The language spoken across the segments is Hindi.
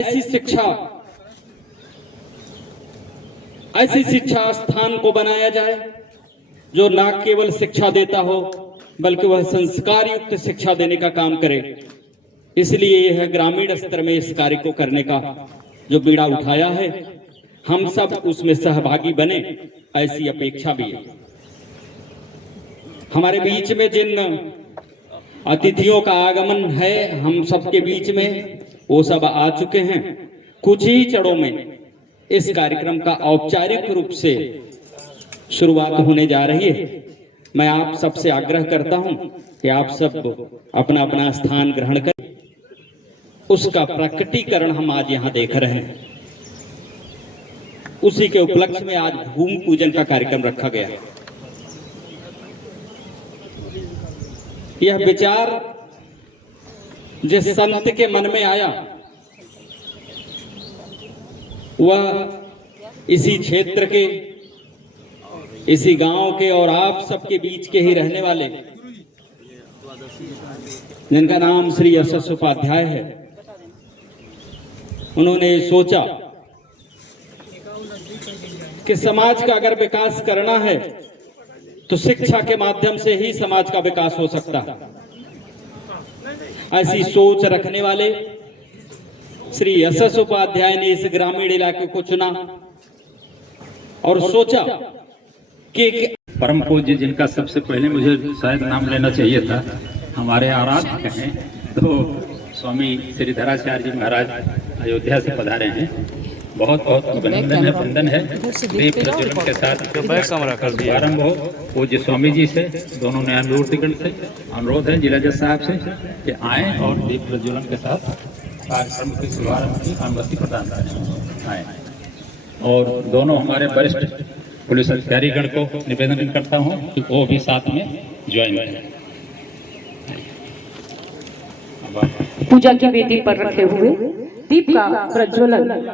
ऐसी शिक्षा स्थान को बनाया जाए जो न केवल शिक्षा देता हो बल्कि वह संस्कार युक्त शिक्षा देने का काम करे। इसलिए यह ग्रामीण स्तर में इस कार्य को करने का जो बीड़ा उठाया है, हम सब उसमें सहभागी बने, ऐसी अपेक्षा भी है। हमारे बीच में जिन अतिथियों का आगमन है, हम सबके बीच में वो सब आ चुके हैं। कुछ ही क्षणों में इस कार्यक्रम का औपचारिक रूप से शुरुआत होने जा रही है। मैं आप सबसे आग्रह करता हूं कि आप सब अपना अपना स्थान ग्रहण करें। उसका प्रकटीकरण हम आज यहां देख रहे हैं। उसी के उपलक्ष्य में आज भूमि पूजन का कार्यक्रम रखा गया। यह विचार जिस संत के मन में आया, वह इसी क्षेत्र के, इसी गांव के और आप सबके बीच के ही रहने वाले, जिनका नाम श्री यशस्वी उपाध्याय है। उन्होंने सोचा कि समाज का अगर विकास करना है तो शिक्षा के माध्यम से ही समाज का विकास हो सकता है। ऐसी सोच रखने वाले श्री यशस्वी उपाध्याय ने इस ग्रामीण इलाके को चुना और सोचा कि परम पूज्य, जिनका सबसे पहले मुझे शायद नाम लेना चाहिए था, हमारे आराध्य कहें तो स्वामी श्री धराचार्य जी महाराज अयोध्या से पधारे हैं। बहुत बहुत अभिनंदन है, वंदन है। दीप प्रज्वलन के साथ प्रारंभ हो। पूज्य स्वामी जी से, दोनों न्यायमूर्तिगण से अनुरोध है, जिला जज साहब से कि आए और दीप प्रज्वलन के साथ कार्यक्रम के शुभारंभ की अनुमति प्रदान करें। आए और दोनों हमारे वरिष्ठ पुलिस अधिकारीगण को निवेदन करता हूं कि वो भी साथ में ज्वाइन करें। पूजा की वेदी पर रखे हुए दीप का प्रज्वलन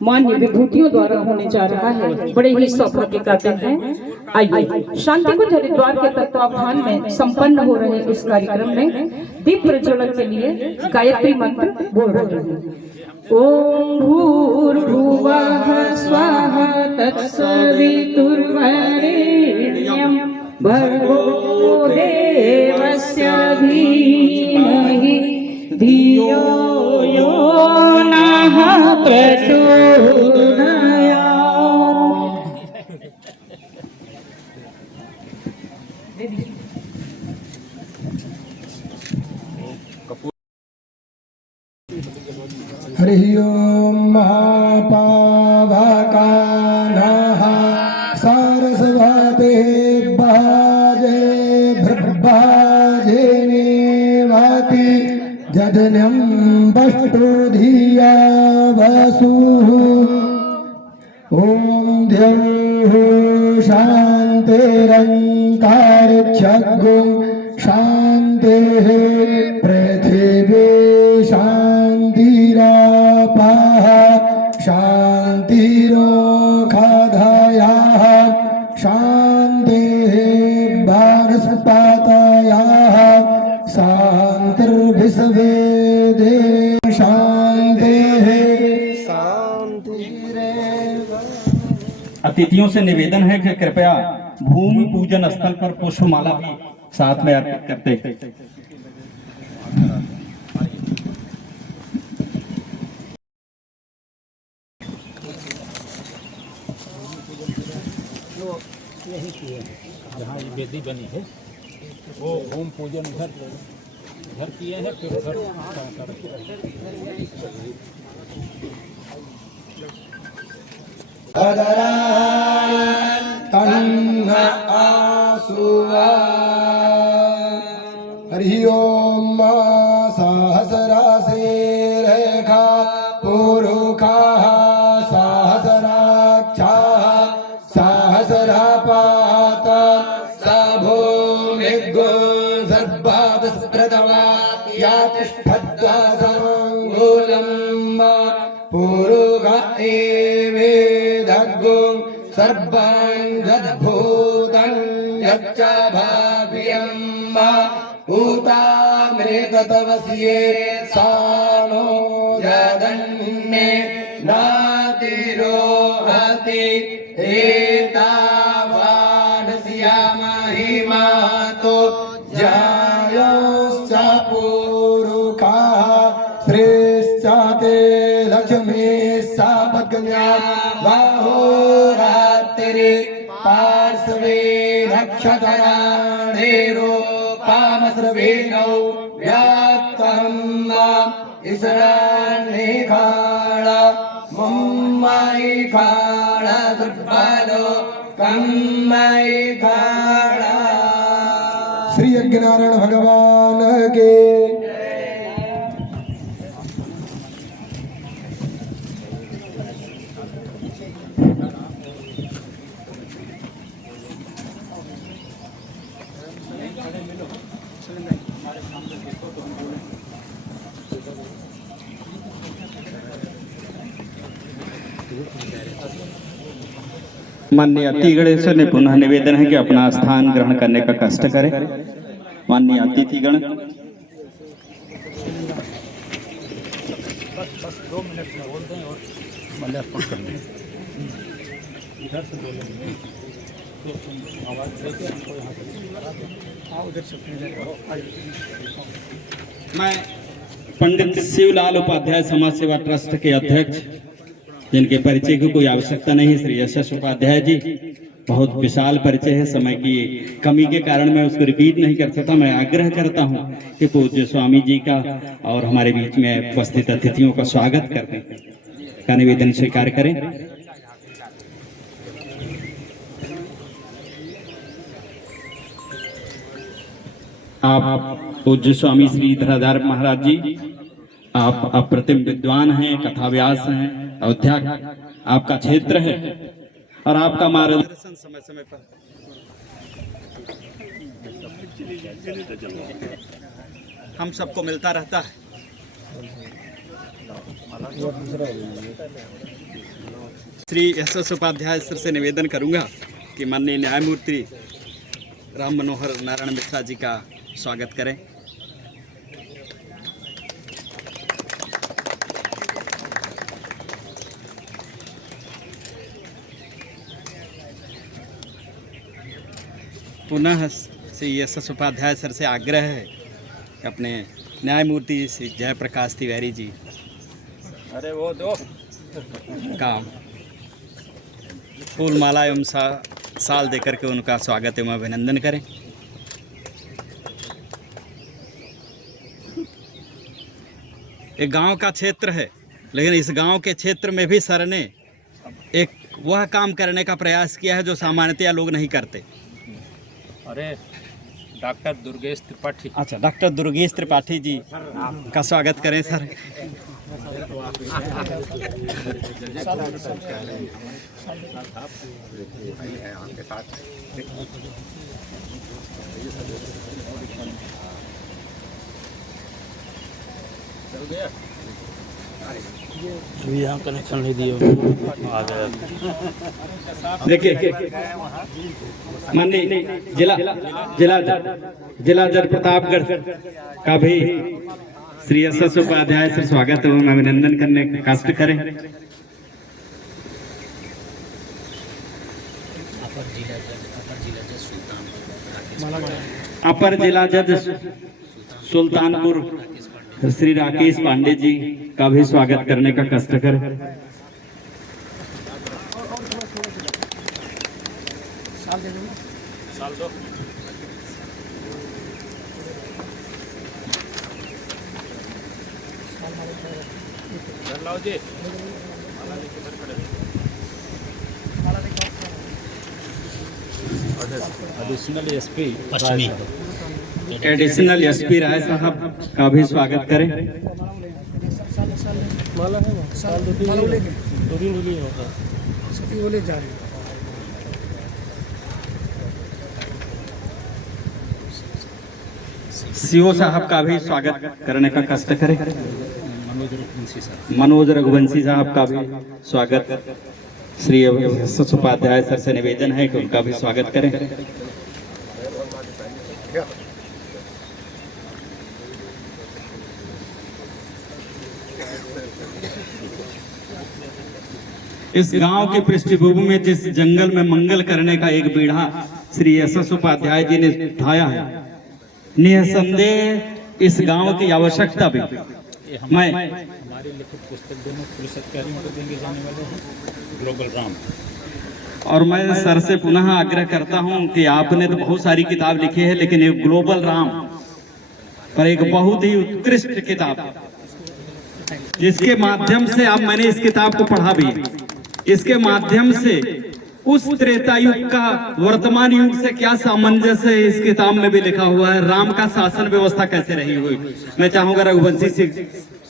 मान्य विभूतियों द्वारा होने जा रहा है। बड़े ही सौभाग्य के कहते हैं। आइए शांतिकुंज हरिद्वार के तत्वावधान में संपन्न हो रहे इस कार्यक्रम में दीप प्रज्वलन के लिए गायत्री मंत्र बोल रहे हैं। ओम भूर्भुवः स्वः तत्सवितुर्वरेण्यं भर्गो देवस्य धीमहि धियो यो नः प्रचोदयात्। हरि ओम महापावकानः सारस्वते भाजे भृभाजे नेवाति जजन्यं पष्टो धिया वसुः। ओम द्यौः शान्तिरङ्कारच्छगुं शान्तिः पृथिवी शान्तिरापः शान्तिरोषधयः शान्तिः वनस्पतयः शान्तिर्विश्वे देवाः शान्तिः शान्तिरेव। अतिथियों से निवेदन है कि कृपया भूमि पूजन स्थल पर पुष्पमाला भी साथ में अर्पित करते हैं। जहाँ ये वेदी बनी है वो भूमि पूजन घर किए हैं, फिर उधर हरि ओम सहस्रासे रेखा पुरुखाः सहस्राक्षाः सहस्रपात भूमिर्गो सर्वादस्प्रदवा या तिष्ठद्वा समङ्गूलं पुरुष एवेदग्गो सर्वान् यद्भूतं यच्च भाव्यं ऊतामृततवस्ये सानो यदन् अन्ये नातिरोहति एतावानस्यामहि मातो जायोश्च पुरुखाः श्रेष्ठते लक्ष्मी सापज्ञा बाहोरात्रि पार्श्वे नक्षत्राणेरो पामस्रवेणौ व्याप्तं इसरान्निखाळ मुम्मैखाळ सुब्बलो कम्मैखाळ। श्री यज्ञनारायण भगवान के। माननीय अतिथिगण ने पुनः निवेदन है कि अपना स्थान ग्रहण करने का कष्ट करें। माननीय अतिथिगण, मैं पंडित शिवलाल उपाध्याय समाज सेवा ट्रस्ट के अध्यक्ष, जिनके परिचय की कोई आवश्यकता नहीं है, श्री यशस उपाध्याय जी, बहुत विशाल परिचय है, समय की कमी के कारण मैं उसको रिपीट नहीं कर सकता। मैं आग्रह करता हूं कि पूज्य स्वामी जी का और हमारे बीच में उपस्थित अतिथियों का स्वागत करने का निवेदन स्वीकार करें। आप पूज्य स्वामी श्री धराधार महाराज जी, आप अप्रतिम विद्वान हैं, कथाव्यास हैं, अयोध्या आपका क्षेत्र है और आपका मार्गदर्शन समय समय पर हम सबको मिलता रहता है। श्री यशस उपाध्याय सर से निवेदन करूंगा कि माननीय न्यायमूर्ति राम मनोहर नारायण मिश्रा जी का स्वागत करें। पुनः श्री यशस उपाध्याय सर से आग्रह है कि अपने न्यायमूर्ति श्री जयप्रकाश तिवारी जी का फूल माला एवं साल देकर के उनका स्वागत एवं अभिनंदन करें। एक गांव का क्षेत्र है, लेकिन इस गांव के क्षेत्र में भी सर ने एक वह काम करने का प्रयास किया है जो सामान्यतया लोग नहीं करते। अरे डॉक्टर दुर्गेश त्रिपाठी। अच्छा, डॉक्टर दुर्गेश त्रिपाठी जी का स्वागत करें सर। अभी यहाँ कनेक्शन नहीं दिए आ गया। देखिए, माननीय जिला जज प्रतापगढ़ का भी श्री यशस उपाध्याय से स्वागत एवं अभिनंदन करने का कष्ट करें। अपर जिला जज सुल्तानपुर श्री राकेश पांडे जी का भी स्वागत करने का कष्ट करें। एडिशनल एसपी पश्चिमी एडिशनल एसपी राय साहब का भी स्वागत करें। सीओ साहब का भी स्वागत करने का कष्ट करें। मनोज रघुवंशी साहब का भी स्वागत श्री यशस उपाध्याय सर से निवेदन है कि उनका भी स्वागत करें। इस गांव की पृष्ठभूमि में जिस जंगल में मंगल करने का एक बीड़ा श्री एस उपाध्याय जी ने उठाया है, निसंदेह इस गांव की आवश्यकता भी मैं हमारी लिखित पुस्तक दोनों पुलिस अधिकारियों को देंगे जाने वाले हैं, ग्लोबल राम। और मैं सर से पुनः आग्रह करता हूं कि आपने तो बहुत सारी किताब लिखी है, लेकिन एक ग्लोबल राम पर एक बहुत ही उत्कृष्ट किताब है, जिसके माध्यम से अब मैंने इस किताब को पढ़ा भी है। इसके माध्यम से उस त्रेता युग का वर्तमान युग से क्या सामंजस्य है इस किताब में भी लिखा हुआ है। राम का शासन व्यवस्था कैसे रही हुई। मैं चाहूंगा रघुवंशी सिंह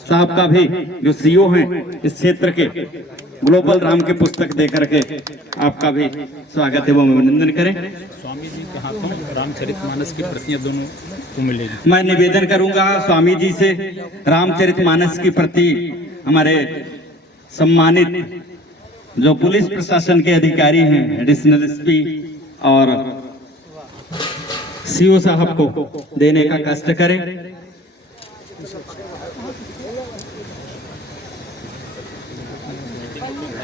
साहब का भी जो सीईओ हैं इस क्षेत्र के, ग्लोबल राम की पुस्तक दे करके आपका भी स्वागत है, वो अभिनंदन करें। स्वामी जी के हाथों रामचरितमानस की प्रतियां दोनों को मिलेगी। मैं निवेदन करूंगा स्वामी जी से रामचरितमानस की प्रति हमारे सम्मानित जो पुलिस प्रशासन के अधिकारी हैं, एडिशनल एसपी और सीओ साहब को देने का कष्ट करें।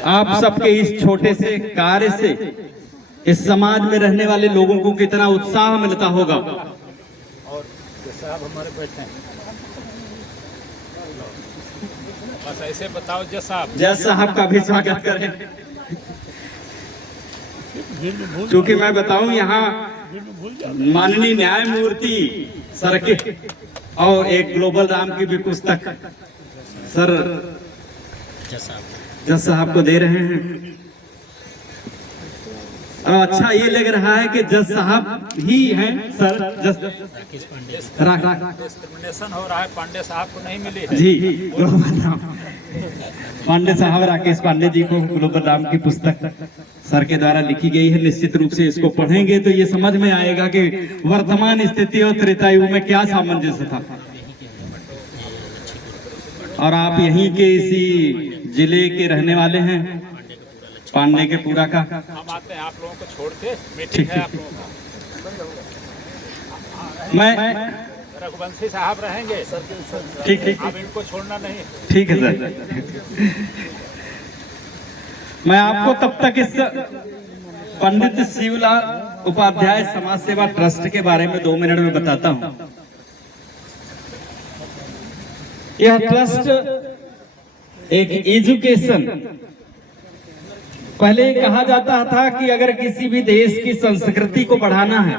आप सबके इस छोटे से कार्य से इस समाज में रहने वाले लोगों को कितना उत्साह मिलता होगा। और साहब हमारे बैठे हैं, बस ऐसे बताओ जज साहब। जज साहब का भी स्वागत करें। क्योंकि मैं बताऊं यहाँ माननीय न्यायमूर्ति सर के और एक ग्लोबल राम की भी पुस्तक सर जज साहब को दे रहे हैं। और अच्छा ये लग रहा है कि जज साहब ही हैं सर। जज डिस्क्रिमिनेशन हो रहा है, पांडे साहब को नहीं मिली है। जी, ग्लोबल राम पांडे साहब, राकेश पांडे जी को ग्लोबल राम की पुस्तक सर के द्वारा लिखी गई है। निश्चित रूप से इसको पढ़ेंगे तो ये समझ में आएगा कि वर्तमान स्थिति और त्रेता युग में क्या सामंजस्य था। और आप यहीं के इसी जिले के रहने वाले हैं, पांडे के पूरा का। हम आते हैं आप लोगों को छोड़ के, मीटिंग है आप लोगों का। मैं रघुवंशी साहब रहेंगे। ठीक ठीक आप इनको छोड़ना नहीं। ठीक है सर। मैं आपको तब तक इस पंडित शिवलाल उपाध्याय समाज सेवा ट्रस्ट के बारे में 2 मिनट में बताता हूं। यह ट्रस्ट एक एजुकेशन, पहले कहा जाता था कि अगर किसी भी देश की संस्कृति को बढ़ाना है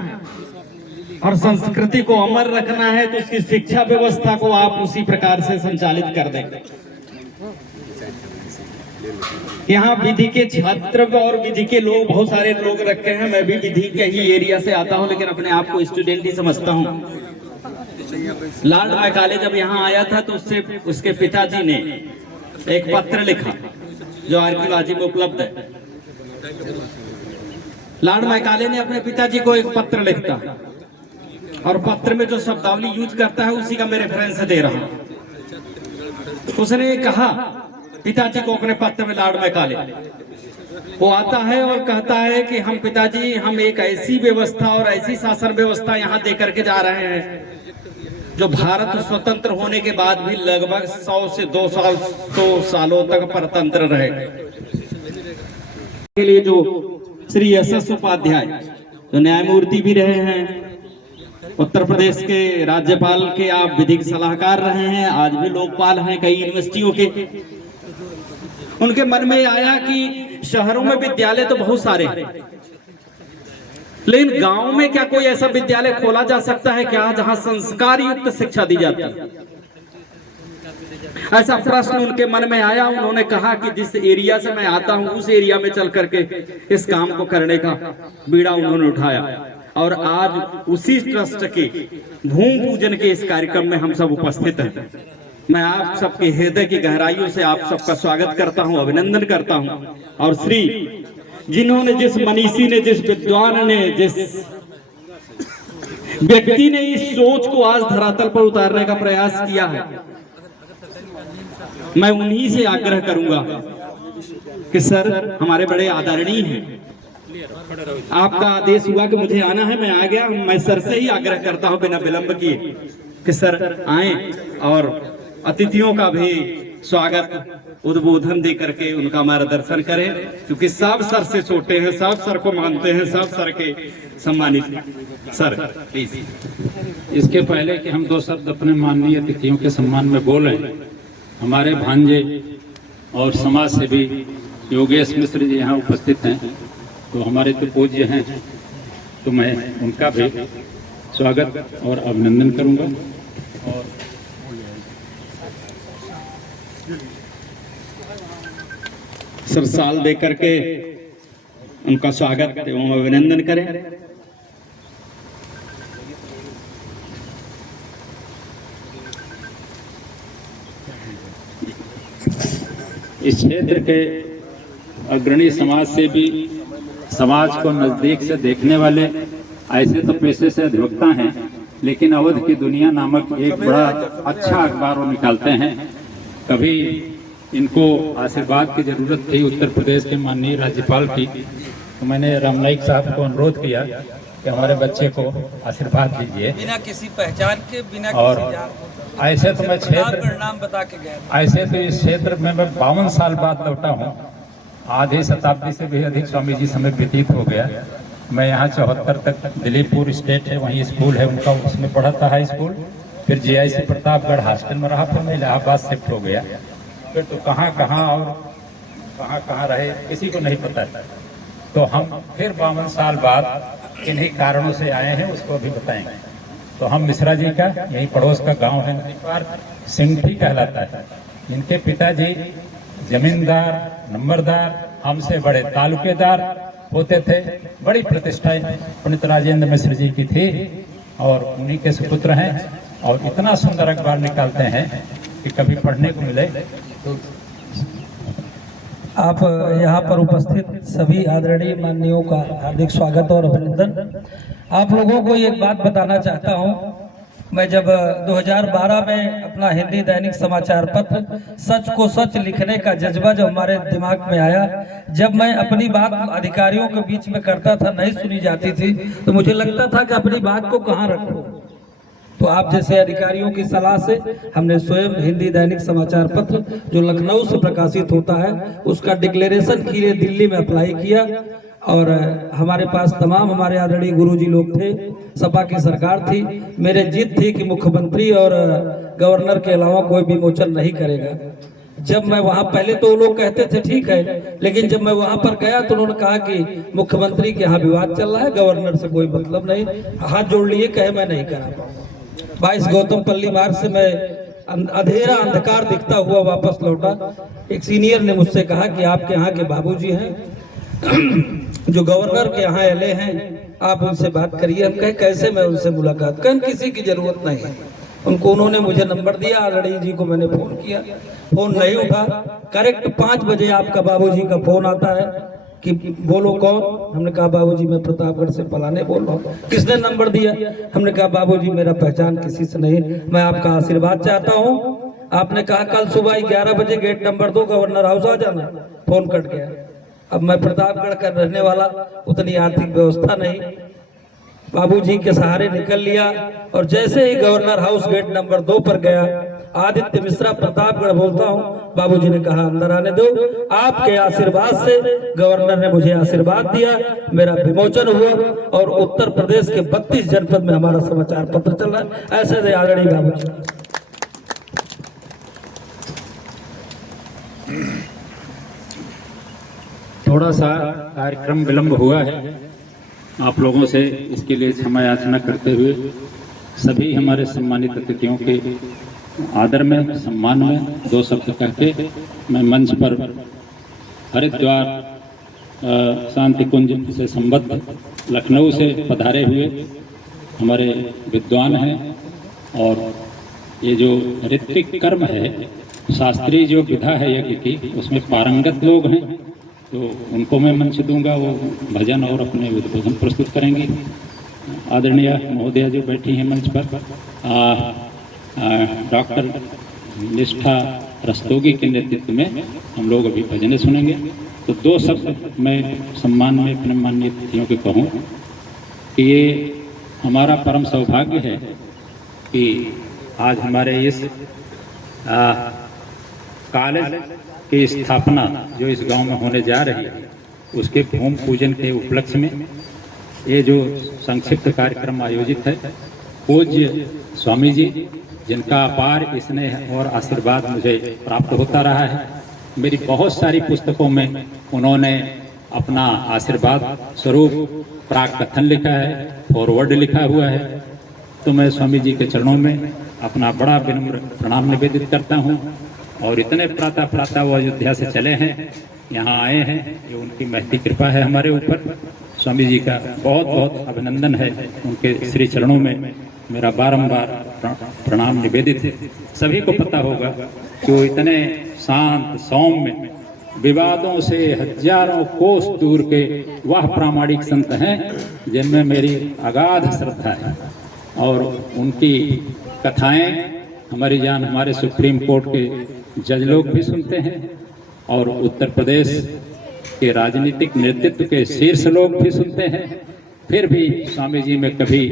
और संस्कृति को अमर रखना है तो उसकी शिक्षा व्यवस्था को आप उसी प्रकार से संचालित कर दें। यहाँ विधि के छात्र और विधि के लोग बहुत सारे लोग रखे हैं। मैं भी विधि के ही एरिया से आता हूँ, लेकिन अपने आप को स्टूडेंट ही समझता हूँ। लॉर्ड मैकाले जब यहाँ आया था तो उसके पिताजी ने एक पत्र लिखा जो आर्कियोलॉजी में उपलब्ध है। लॉर्ड मैकाले ने अपने पिताजी को एक पत्र लिखता और पत्र में जो शब्दावली यूज करता है उसी का मैं रेफरेंस दे रहा हूं। उसने कहा पिताजी को अपने पत्र में, लॉर्ड मैकाले वो आता है और कहता है कि हम पिताजी, हम एक ऐसी व्यवस्था और ऐसी शासन व्यवस्था यहाँ दे करके जा रहे हैं जो भारत स्वतंत्र होने के बाद भी लगभग 100 से 200 सालों तक परतंत्र रहे। के लिए जो श्री एस उपाध्याय जो न्यायमूर्ति भी रहे हैं, उत्तर प्रदेश के राज्यपाल के आप विधिक सलाहकार रहे हैं, आज भी लोकपाल हैं कई यूनिवर्सिटियों के। उनके मन में आया कि शहरों में विद्यालय तो बहुत सारे हैं, लेकिन गांव में क्या कोई ऐसा विद्यालय खोला जा सकता है क्या जहां संस्कार युक्त शिक्षा दी जाती है। ऐसा प्रश्न उनके मन में आया। उन्होंने कहा कि जिस एरिया से मैं आता हूं उस एरिया में चल करके इस काम को करने का बीड़ा उन्होंने उठाया और आज उसी ट्रस्ट के भूमि पूजन के इस कार्यक्रम में हम सब उपस्थित हैं। मैं आप सबके हृदय की गहराइयों से आप सबका स्वागत करता हूं, अभिनंदन करता हूं। और श्री जिन्होंने, जिस मनीषी ने, जिस विद्वान ने, जिस व्यक्ति ने इस सोच को आज धरातल पर उतारने का प्रयास किया है, मैं उन्हीं से आग्रह करूंगा कि सर हमारे बड़े आदरणीय हैं, आपका आदेश हुआ कि मुझे आना है, मैं आ गया। मैं सर से ही आग्रह करता हूं बिना विलंब किए कि सर आए और अतिथियों का भी स्वागत उद्बोधन दे करके उनका मार्गदर्शन करें, क्योंकि सब सर से छोटे हैं, सब सर को मानते हैं, सब सर के सम्मानित सर प्लीज। इसके पहले कि हम दो शब्द अपने माननीय अतिथियों के सम्मान में बोलें, हमारे भांजे और समाज सेवी योगेश मिश्र जी यहाँ उपस्थित हैं, तो हमारे तो पूज्य हैं, तो मैं उनका भी स्वागत और अभिनंदन करूंगा। और सर साल दे करके उनका स्वागत एवं अभिनंदन करें। इस क्षेत्र के अग्रणी समाज से भी समाज को नजदीक से देखने वाले ऐसे तो पेशे से अधिवक्ता हैं, लेकिन अवध की दुनिया नामक एक बड़ा अच्छा अखबार वो निकालते हैं। कभी इनको आशीर्वाद की जरूरत थी उत्तर प्रदेश के माननीय राज्यपाल की, तो मैंने राम नाईक साहब को अनुरोध किया कि हमारे बच्चे को आशीर्वाद दीजिए। बिना किसी पहचान के, बिना और किसी जान ऐसे तो मैं क्षेत्र नाम बता के गए। ऐसे तो इस क्षेत्र में मैं 52 साल बाद लौटा हूँ। आधी शताब्दी से भी अधिक स्वामी जी समय व्यतीत हो गया। मैं यहाँ 74 तक दिलीपपुर स्टेट है, वहीं स्कूल है उनका, उसमें पढ़ा था हाई स्कूल, फिर JIC प्रतापगढ़ हॉस्टल में रहा, फिर मैं इलाहाबाद शिफ्ट हो गया। फिर तो कहाँ और कहाँ रहे किसी को नहीं पता। तो हम फिर 52 साल बाद इन्हीं कारणों से आए हैं, उसको भी बताएंगे। तो हम मिश्रा जी का यही पड़ोस का गांव है नदीपार, सिंगठी कहलाता है। इनके पिताजी जमींदार नंबरदार, हमसे बड़े तालुकेदार होते थे। बड़ी प्रतिष्ठा पंडित राजेंद्र मिश्र जी की थी और उन्हीं के सुपुत्र हैं, और इतना सुंदर अखबार निकालते हैं कि कभी पढ़ने को मिले तो। आप यहाँ पर उपस्थित सभी आदरणीय माननीयों का हार्दिक स्वागत और अभिनंदन। आप लोगों को एक बात बताना चाहता हूँ, मैं जब 2012 में अपना हिंदी दैनिक समाचार पत्र सच को सच लिखने का जज्बा जब हमारे दिमाग में आया, जब मैं अपनी बात अधिकारियों के बीच में करता था, नहीं सुनी जाती थी, तो मुझे लगता था कि अपनी बात को कहाँ रखूं। तो आप जैसे अधिकारियों की सलाह से हमने स्वयं हिंदी दैनिक समाचार पत्र जो लखनऊ से प्रकाशित होता है उसका डिक्लेरेशन के लिए दिल्ली में अप्लाई किया, और हमारे पास तमाम हमारे आदरणीय गुरुजी लोग थे, सपा की सरकार थी। मेरे जिद थी कि मुख्यमंत्री और गवर्नर के अलावा कोई विमोचन नहीं करेगा। जब मैं वहां, पहले तो वो लोग कहते थे ठीक है, लेकिन जब मैं वहां पर गया तो उन्होंने कहा कि मुख्यमंत्री के यहाँ विवाद चल रहा है, गवर्नर से कोई मतलब नहीं। हाथ जोड़ लिए, कहे मैं नहीं करा पाऊंगा। 22 गौतम पल्ली मार्ग से मैं अंधेरा अंधकार दिखता हुआ वापस लौटा। एक सीनियर ने मुझसे कहा कि आपके यहाँ के बाबूजी हैं जो गवर्नर के यहाँ एलए हैं, आप उनसे बात करिए। हम कहे कैसे मैं उनसे मुलाकात करें, किसी की जरूरत नहीं है उनको। उन्होंने मुझे नंबर दिया, आदरणीय जी को मैंने फोन किया, फोन नहीं उठा। करेक्ट 5 बजे आपका बाबूजी का फोन आता है कि बोलो कौन। हमने कहा बाबूजी मैं प्रतापगढ़ से फलाने बोल रहा हूँ। किसने नंबर दिया? हमने कहा बाबूजी मेरा पहचान किसी से नहीं, मैं आपका आशीर्वाद चाहता हूँ। आपने कहा कल सुबह 11 बजे गेट नंबर 2 गवर्नर हाउस आ जाना। फोन कट गया। अब मैं प्रतापगढ़ का रहने वाला, उतनी आर्थिक व्यवस्था नहीं, बाबूजी के सहारे निकल लिया। और जैसे ही गवर्नर हाउस गेट नंबर 2 पर गया, आदित्य मिश्रा प्रतापगढ़ बोलता हूँ, बाबूजी ने कहा अंदर आने दो। आपके आशीर्वाद से गवर्नर ने मुझे आशीर्वाद दिया, मेरा विमोचन हुआ, और उत्तर प्रदेश के 32 जनपद में हमारा समाचार पत्र चल रहा है। ऐसे थे आदरणीय बाबूजी। थोड़ा सा कार्यक्रम विलंब हुआ है, आप लोगों से इसके लिए क्षमा याचना करते हुए सभी हमारे सम्मानित अतिथियों के आदर में, सम्मान में 2 शब्द कह के मैं मंच पर हरिद्वार शांति कुंज से संबद्ध लखनऊ से पधारे हुए हमारे विद्वान हैं, और ये जो ऋत्विक कर्म है, शास्त्रीय जो विधा है यज्ञ की, उसमें पारंगत लोग हैं, तो उनको मैं मंच दूंगा, वो भजन और अपने उद्बोधन प्रस्तुत करेंगी। आदरणीय महोदया जो बैठी हैं मंच पर, डॉक्टर निष्ठा रस्तोगी के नेतृत्व में हम लोग अभी भजनें सुनेंगे। तो 2 शब्द मैं सम्मान में अपने माननीय अतिथियों के कहूँ कि ये हमारा परम सौभाग्य है कि आज हमारे इस कॉलेज की स्थापना जो इस गांव में होने जा रही है उसके भूमि पूजन के उपलक्ष्य में ये जो संक्षिप्त कार्यक्रम आयोजित है, पूज्य स्वामी जी जिनका अपार स्नेह और आशीर्वाद मुझे प्राप्त होता रहा है, मेरी बहुत सारी पुस्तकों में उन्होंने अपना आशीर्वाद स्वरूप प्राक कथन लिखा है, फॉरवर्ड लिखा हुआ है। तो मैं स्वामी जी के चरणों में अपना बड़ा विनम्र प्रणाम निवेदित करता हूँ। और इतने प्रातः वो अयोध्या से चले हैं, यहाँ आए हैं, ये उनकी महती कृपा है हमारे ऊपर। स्वामी जी का बहुत बहुत अभिनंदन है, उनके श्री चरणों में मेरा बारंबार प्रणाम निवेदित है। सभी को पता होगा कि वो इतने शांत सौम्य, विवादों से हजारों कोस दूर के वह प्रामाणिक संत हैं जिनमें मेरी अगाध श्रद्धा है। और उनकी कथाएं हमारी जान हमारे सुप्रीम कोर्ट के जज लोग भी सुनते हैं और उत्तर प्रदेश के राजनीतिक नेतृत्व के शीर्ष लोग भी सुनते हैं। फिर भी स्वामी जी में कभी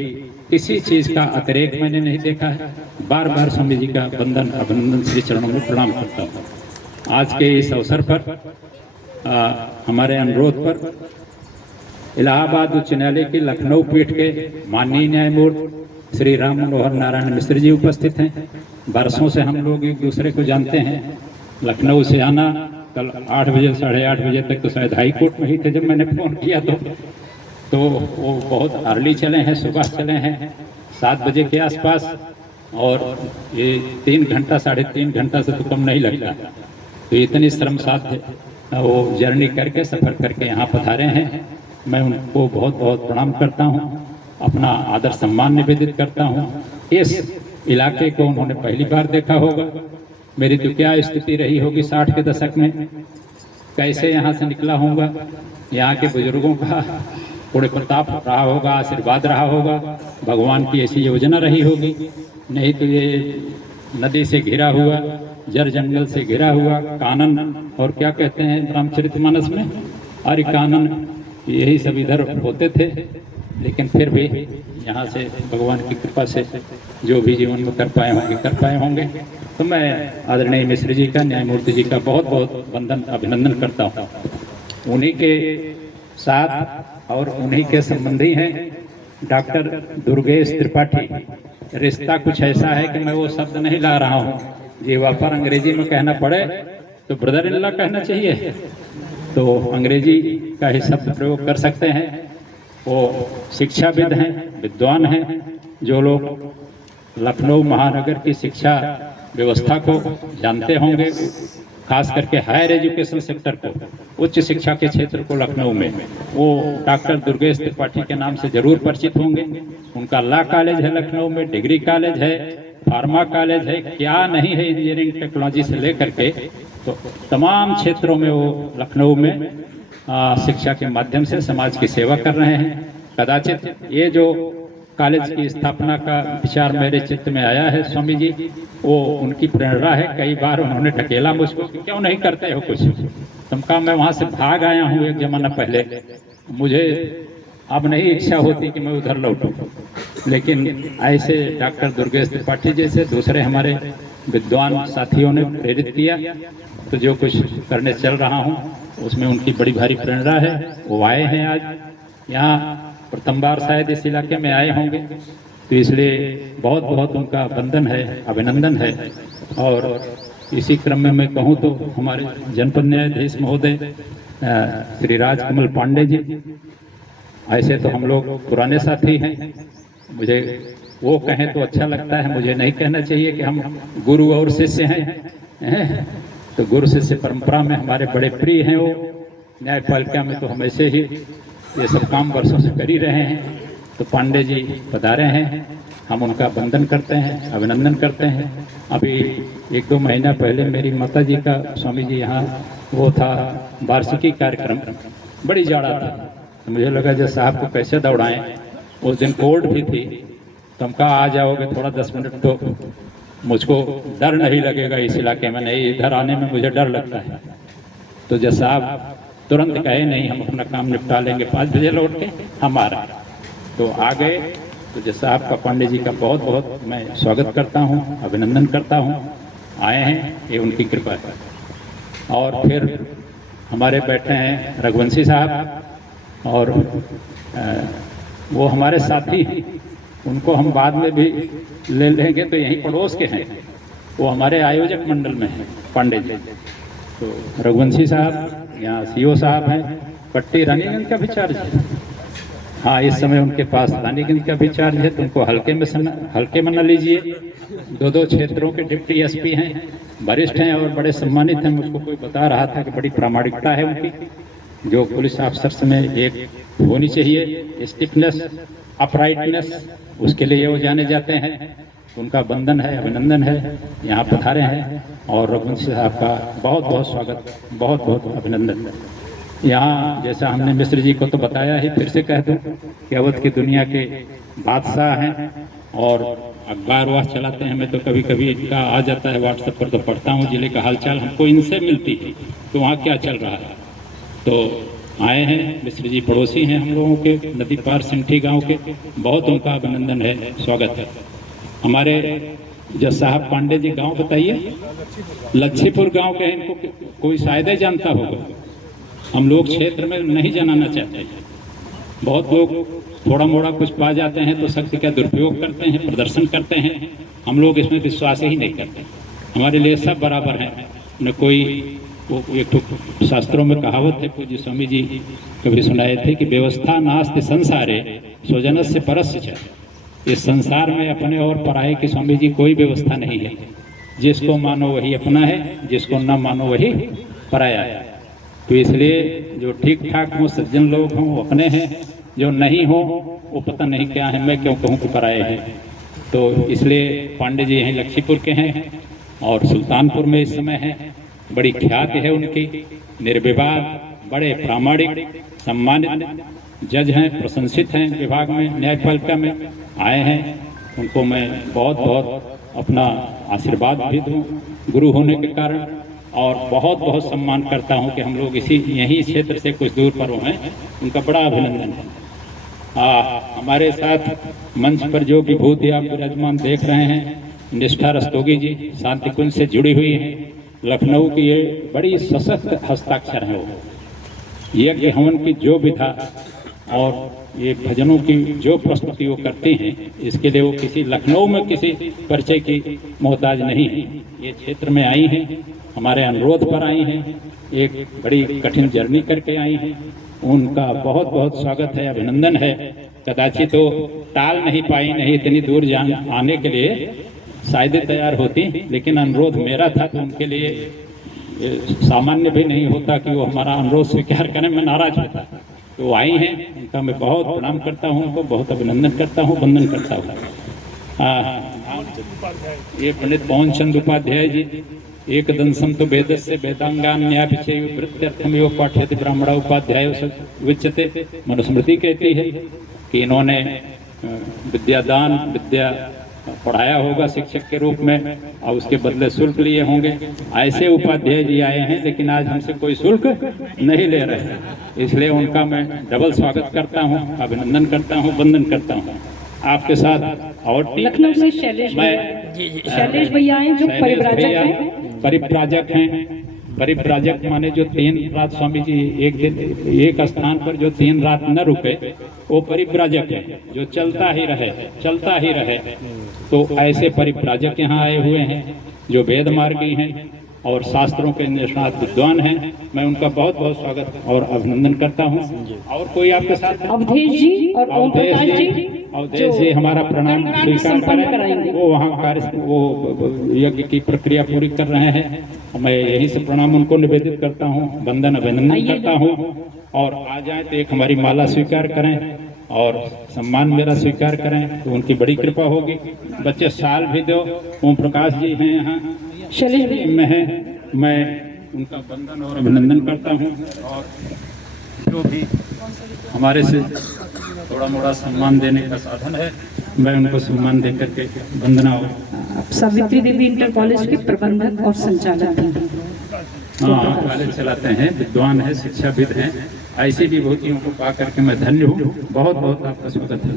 किसी चीज़ का अतिरेक मैंने नहीं देखा है। बार बार स्वामी जी का वंदन अभिनंदन श्री चरणों में प्रणाम करता हूँ। आज के इस अवसर पर हमारे अनुरोध पर इलाहाबाद उच्च न्यायालय की लखनऊ पीठ के माननीय न्यायमूर्ति श्री राम मनोहर नारायण मिश्र जी उपस्थित हैं। बरसों से हम लोग एक दूसरे को जानते हैं। लखनऊ से आना कल 8 बजे 8:30 बजे तक तो शायद हाई कोर्ट में ही थे जब मैंने फ़ोन किया तो वो बहुत अर्ली चले हैं, सुबह चले हैं 7 बजे के आसपास। और ये 3 घंटा 3.5 घंटा से तो कम नहीं लगता। तो इतनी श्रम साथ वो जर्नी करके सफ़र करके यहाँ पधारे हैं। मैं उनको बहुत बहुत प्रणाम करता हूँ, अपना आदर सम्मान निवेदित करता हूँ। इस इलाके को उन्होंने पहली बार देखा होगा। मेरी तो क्या स्थिति रही होगी 60 के दशक में, कैसे यहाँ से निकला होगा। यहाँ के बुजुर्गों का पूरे प्रताप रहा होगा, आशीर्वाद रहा होगा, भगवान की ऐसी योजना रही होगी। नहीं तो ये नदी से घिरा हुआ, जड़ जंगल से घिरा हुआ, कानन और क्या कहते हैं रामचरितमानस में, अरे कानन, यही सब इधर होते थे। लेकिन फिर भी यहाँ से भगवान की कृपा से जो भी जीवन में कर पाए होंगे। तो मैं आदरणीय मिश्र जी का, न्यायमूर्ति जी का बहुत बहुत वंदन अभिनंदन करता हूँ। उन्हीं के साथ और उन्हीं के संबंधी हैं डॉक्टर दुर्गेश त्रिपाठी। रिश्ता कुछ ऐसा है कि मैं वो शब्द नहीं ला रहा हूँ, ये वापर अंग्रेजी में कहना पड़े तो ब्रदर इन लॉ कहना चाहिए, तो अंग्रेजी का ही शब्द प्रयोग कर सकते हैं। वो शिक्षाविद हैं, विद्वान हैं, जो लोग लखनऊ महानगर की शिक्षा व्यवस्था को जानते होंगे, खास करके हायर एजुकेशन सेक्टर को, उच्च शिक्षा के क्षेत्र को लखनऊ में, वो डॉक्टर दुर्गेश त्रिपाठी के नाम से जरूर परिचित होंगे। उनका लॉ कॉलेज है लखनऊ में, डिग्री कॉलेज है, फार्मा कॉलेज है, क्या नहीं है इंजीनियरिंग टेक्नोलॉजी से लेकर के तो तमाम क्षेत्रों में वो लखनऊ में शिक्षा के माध्यम से समाज की सेवा कर रहे हैं। कदाचित ये जो कॉलेज की स्थापना का विचार मेरे चित्त में आया है स्वामी जी, वो उनकी प्रेरणा है। कई बार उन्होंने ढकेला मुझको कि क्यों नहीं करते हो कुछ। तुम कहा मैं वहाँ से भाग आया हूँ एक जमाना पहले, मुझे अब नहीं इच्छा होती कि मैं उधर लौटूं। लेकिन ऐसे डॉक्टर दुर्गेश त्रिपाठी जैसे दूसरे हमारे विद्वान साथियों ने प्रेरित किया, तो जो कुछ करने चल रहा हूँ उसमें उनकी बड़ी भारी प्रेरणा है। वो आए हैं आज यहाँ, प्रथम बार शायद इस इलाके में आए होंगे, तो इसलिए बहुत बहुत उनका वंदन है, अभिनंदन है। और इसी क्रम में मैं कहूँ तो हमारे जनपद न्यायाधीश महोदय श्री राजकमल पांडे जी, ऐसे तो हम लोग पुराने साथी हैं, मुझे वो कहें तो अच्छा लगता है, मुझे नहीं कहना चाहिए कि हम गुरु और शिष्य हैं। तो गुरु शिष्य परंपरा में हमारे बड़े प्रिय हैं वो। न्यायपालिका में तो हम ऐसे ही ये सब काम वर्षों से कर ही रहे हैं। तो पांडे जी पधारे हैं, हम उनका वंदन करते हैं, अभिनंदन करते हैं। अभी 1-2 महीना पहले मेरी माता जी का स्वामी जी यहाँ वो था वार्षिकी कार्यक्रम, बड़ी जाड़ा था, तो मुझे लगा जब साहब को कैसे दौड़ाएं। उस दिन कोर्ट भी थी, तो हम कहा आ जाओगे थोड़ा 10 मिनट, तो मुझको डर नहीं लगेगा इस इलाके में, नहीं इधर आने में मुझे डर लगता है। तो जब साहब तुरंत कहे नहीं हम अपना काम निपटा लेंगे, 5 बजे लौट के हम आ रहे, तो आ गए। तो जब साहब का पांडे जी का बहुत बहुत मैं स्वागत करता हूँ, अभिनंदन करता हूँ। आए हैं, ये उनकी कृपा है। और फिर हमारे बैठे हैं रघुवंशी साहब, और वो हमारे साथी हैं, उनको हम बाद में भी ले लेंगे, तो यहीं पड़ोस के हैं, वो हमारे आयोजक मंडल में हैं पांडे जी। तो रघुवंशी साहब, यहाँ सीओ साहब हैं, पट्टी रानीगंज का भी चार्ज है। हाँ, इस समय उनके पास रानीगंज का भी चार्ज है, तो उनको हल्के में न लीजिए। 2 क्षेत्रों के डिप्टी एसपी हैं, वरिष्ठ हैं और बड़े सम्मानित हैं। मुझको कोई बता रहा था कि बड़ी प्रामाणिकता है उनकी, जो पुलिस ऑफिसर्स में एक होनी चाहिए, स्टिफनेस, अपराइटनेस, उसके लिए वो जाने जाते हैं। उनका वंदन है, अभिनंदन है, यहाँ पधारे हैं। और रघुवंशी साहब का बहुत बहुत स्वागत, बहुत बहुत अभिनंदन। यहाँ जैसा हमने मिश्र जी को तो बताया ही, फिर से कह दूँ कि अवध की दुनिया के बादशाह हैं और अखबार वह चलाते हैं। मैं तो कभी कभी इनका आ जाता है व्हाट्सएप पर, तो पढ़ता हूँ जिले का हालचाल, हमको इनसे मिलती है तो वहाँ क्या चल रहा है। तो आए हैं मिश्र जी, पड़ोसी हैं हम लोगों के, नदी पार सिंठी गांव के, बहुत उनका अभिनंदन है, स्वागत है। हमारे जज साहब पांडे जी, गांव बताइए? लच्छीपुर गांव के हैं, इनको कोई शायद ही जानता होगा, हम लोग क्षेत्र में नहीं जनाना चाहते। बहुत लोग थोड़ा मोड़ा कुछ पा जाते हैं तो शक्ति का दुरुपयोग करते हैं, प्रदर्शन करते हैं, हम लोग इसमें विश्वास ही नहीं करते। हमारे लिए सब बराबर हैं, न कोई, वो एक तो शास्त्रों में कहावत है, पूज्य स्वामी जी कभी सुनाए थे कि व्यवस्था नास्ति संसारे स्वजनस्य परस्य च। इस संसार में अपने और पराये की स्वामी जी कोई व्यवस्था नहीं है। जिसको मानो वही अपना है, जिसको न मानो वही पराया है। तो इसलिए जो ठीक ठाक हो, सज्जन लोग हों, वो अपने हैं, जो नहीं हो वो पता नहीं क्या है, मैं क्यों कहूँ कि पराये हैं। तो इसलिए पांडे जी यहीं लक्ष्मीपुर के हैं और सुल्तानपुर में इस समय हैं। बड़ी ख्याति है उनकी, निर्विवाद, बड़े प्रामाणिक, सम्मानित जज हैं, प्रशंसित हैं विभाग में, न्यायपालिका में आए हैं। उनको मैं बहुत बहुत अपना आशीर्वाद भी दूँ गुरु होने के कारण, और बहुत बहुत सम्मान करता हूं कि हम लोग यही क्षेत्र से कुछ दूर पर हैं। उनका बड़ा अभिनंदन है। हमारे साथ मंच पर जो विभूति आप विराजमान देख रहे हैं, निष्ठा रस्तोगी जी शांति कुंज से जुड़ी हुई हैं, लखनऊ की ये बड़ी सशक्त हस्ताक्षर है। वो यज्ञ हवन की जो विधा और ये भजनों की जो प्रस्तुति वो करती हैं, इसके लिए वो किसी लखनऊ में किसी परिचय की मोहताज नहीं है। ये क्षेत्र में आई हैं, हमारे अनुरोध पर आई हैं, एक बड़ी कठिन जर्नी करके आई हैं। उनका बहुत बहुत स्वागत है, अभिनंदन है। कदाचित तो टाल नहीं पाई, नहीं इतनी दूर आने के लिए शायद तैयार होती, लेकिन अनुरोध मेरा था तो उनके लिए सामान्य भी नहीं होता कि वो हमारा अनुरोध स्वीकार करें, मैं नाराज होता। तो आई हैं, उनका मैं बहुत प्रणाम करता हूँ, उनको बहुत अभिनंदन करता हूँ, वंदन करता हूँ। ये पंडित पवन चंद उपाध्याय जी, एक दंसम तो वेदस्य वेदांगान न्याय वृत्त्यर्थमेव पाठ्यते ब्राह्मणा उपाध्याय विच्यते। मनुस्मृति कहती है कि इन्होंने विद्यादान, विद्या पढ़ाया होगा शिक्षक के रूप में और उसके बदले शुल्क लिए होंगे। ऐसे उपाध्याय जी आए हैं, लेकिन आज हमसे कोई शुल्क नहीं ले रहे हैं, इसलिए उनका मैं डबल स्वागत करता हूं, अभिनंदन करता हूं, वंदन करता हूं। आपके साथ और लखनऊ से शैलेश भैया हैं, जो परिव्राजक हैं। परिव्राजक माने जो 3 रात स्वामी जी एक दिन एक स्थान पर जो 3 रात न रुके, वो परिव्राजक है, जो चलता ही रहे। तो ऐसे परिव्राजक यहाँ आए हुए हैं जो वेद मार्गी हैं और शास्त्रों के निष्णात विद्वान हैं। मैं उनका बहुत बहुत स्वागत और अभिनंदन करता हूँ। और कोई आपके साथ? अवधेश जी और ओम प्रकाश जी, अवधेश जी हमारा प्रणाम स्वीकार करें। वो वहाँ कार्य, वो यज्ञ की प्रक्रिया पूरी कर रहे हैं। मैं यहीं से प्रणाम उनको निवेदित करता हूँ, वंदन अभिनंदन करता हूँ। और आ जाए तो एक हमारी माला स्वीकार करें और सम्मान मेरा स्वीकार करें, तो उनकी बड़ी कृपा होगी। बच्चे साल भी दो। ओम प्रकाश जी हैं यहाँ, शैलेश में हैं, मैं उनका वंदन और अभिनंदन करता हूँ। और जो भी हमारे से थोड़ा मोड़ा सम्मान देने का साधन है, मैं उनको सम्मान दे करके वंदना और सावित्री देवी इंटर कॉलेज के प्रबंधक और संचालक हैं। हाँ, कॉलेज चलाते हैं, विद्वान है, शिक्षाविद हैं। ऐसी विभूतियों को पा करके मैं धन्य हूँ। बहुत बहुत आपका स्वागत है।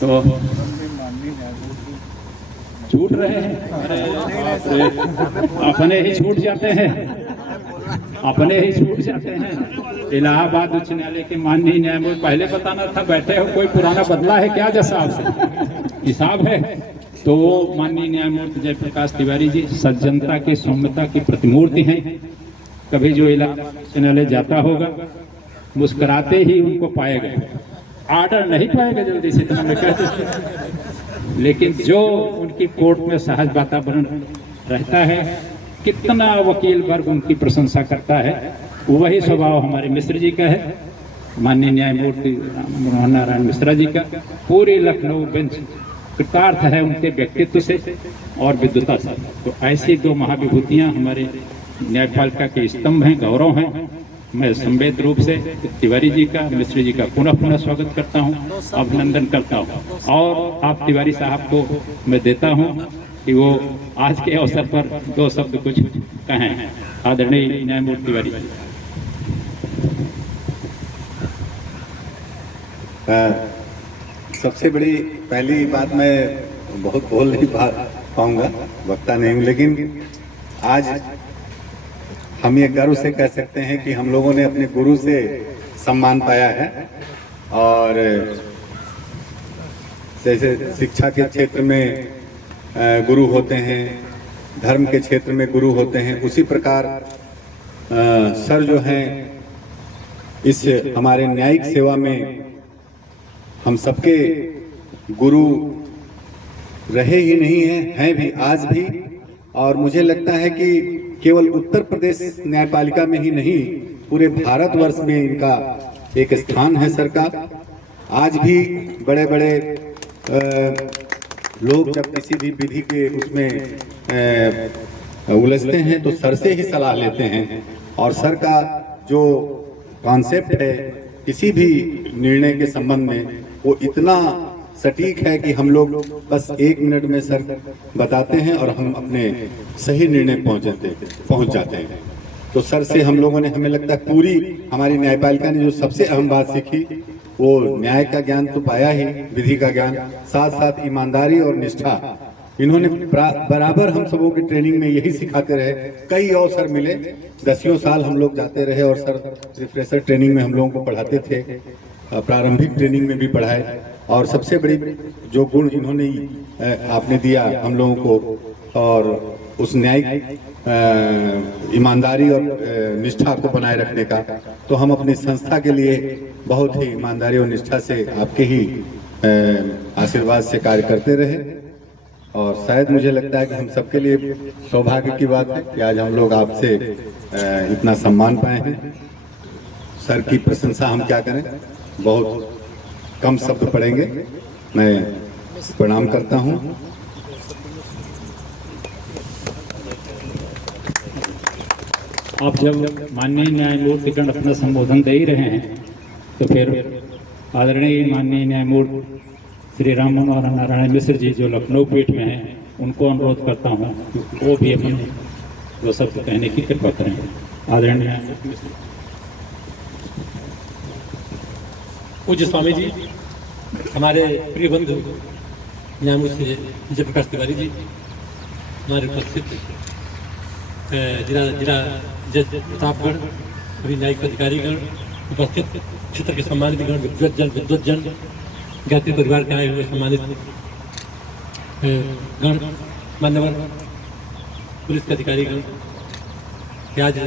तो छूट रहे हैं। अरे बाप रे, अपने ही छूट जाते हैं, अपने ही छूट जाते हैं। इलाहाबाद उच्च न्यायालय के माननीय न्यायमूर्ति, पहले बताना था, बैठे हो कोई पुराना बदला है क्या जैसा आपसे हिसाब है? तो वो माननीय न्यायमूर्ति जयप्रकाश तिवारी जी सज्जनता की, सौम्यता की प्रतिमूर्ति हैं। कभी जो इलाहाबाद उच्च न्यायालय जाता होगा मुस्कुराते ही उनको पाएगा, आर्डर नहीं पाएगा जल्दी से, इतना मैं कह सकता, लेकिन जो उनकी कोर्ट में सहज वातावरण रहता है, कितना वकील वर्ग उनकी प्रशंसा करता है, वही स्वभाव हमारे मिश्र जी का है, माननीय न्यायमूर्ति मनोहर नारायण मिश्रा जी का। पूरे लखनऊ बेंच कृतार्थ है उनके व्यक्तित्व से और विद्वता से। तो ऐसी दो महाविभूतियां हमारे न्यायपालिका के स्तंभ हैं, गौरव हैं। मैं संवेद रूप से तिवारी जी का, मिश्र जी का पुनः पुनः स्वागत करता हूं, अभिनंदन करता हूं। और आप तिवारी साहब को मैं देता हूं कि वो आज के अवसर पर दो शब्द कुछ कहें। आदरणीय न्यायमूर्ति तिवारी जी। सबसे बड़ी पहली बात, मैं बहुत बोल नहीं पाऊंगा, वक्ता नहीं हूं, लेकिन आज हम ये गर्व से कह सकते हैं कि हम लोगों ने अपने गुरु से सम्मान पाया है। और जैसे शिक्षा के क्षेत्र में गुरु होते हैं, धर्म के क्षेत्र में गुरु होते हैं, उसी प्रकार सर जो हैं इस हमारे न्यायिक सेवा में हम सबके गुरु रहे ही नहीं हैं भी आज भी। और मुझे लगता है कि केवल उत्तर प्रदेश न्यायपालिका में ही नहीं, पूरे भारतवर्ष में इनका एक स्थान है सर का। आज भी बड़े बड़े लोग जब किसी भी विधि के उसमें उलझते हैं तो सर से ही सलाह लेते हैं। और सर का जो कॉन्सेप्ट है किसी भी निर्णय के संबंध में, वो इतना सटीक है कि हम लोग बस 1 मिनट में सर बताते हैं और हम अपने सही निर्णय पहुंच जाते हैं। तो सर से हम लोगों ने, हमें लगता है पूरी हमारी न्यायपालिका ने जो सबसे अहम बात सीखी, वो न्याय का ज्ञान तो पाया ही, विधि का ज्ञान, साथ साथ ईमानदारी और निष्ठा। इन्होंने बराबर हम सबों की ट्रेनिंग में यही सिखाते रहे। कई अवसर मिले, 10 साल हम लोग जाते रहे और सर रिफ्रेशर ट्रेनिंग में हम लोगों को पढ़ाते थे, प्रारंभिक ट्रेनिंग में भी पढ़ाए। और सबसे बड़ी जो गुण इन्होंने आपने दिया हम लोगों को, और उस न्यायिक ईमानदारी और निष्ठा को बनाए रखने का, तो हम अपनी संस्था के लिए बहुत ही ईमानदारी और निष्ठा से आपके ही आशीर्वाद से कार्य करते रहे। और शायद मुझे लगता है कि हम सबके लिए सौभाग्य की बात है कि आज हम लोग आपसे इतना सम्मान पाए हैं। सर की प्रशंसा हम क्या करें, बहुत कम शब्द पड़ेंगे। मैं प्रणाम करता हूं। आप जब माननीय न्यायमूर्तिगण अपना संबोधन दे ही रहे हैं, तो फिर आदरणीय माननीय न्यायमूर्ति श्री राम मनोहर नारायण मिश्र जी जो लखनऊ पीठ में हैं, उनको अनुरोध करता हूँ कि वो भी अपने दो शब्द कहने की कृपा करें। आदरणीय न्यायमूर्ति मिश्र। पूज्य स्वामी जी, हमारे प्रिय बंधु न्यायमूर्ति जयप्रकाश तिवारी जी, हमारे उपस्थित जिला जज प्रतापगढ़, सभी न्यायिक अधिकारीगण, उपस्थित क्षेत्र के सम्मानित गण, विद्वतजन, ज्ञाति परिवार के आए हुए सम्मानित गण, मान्यवर पुलिस के अधिकारीगण, आज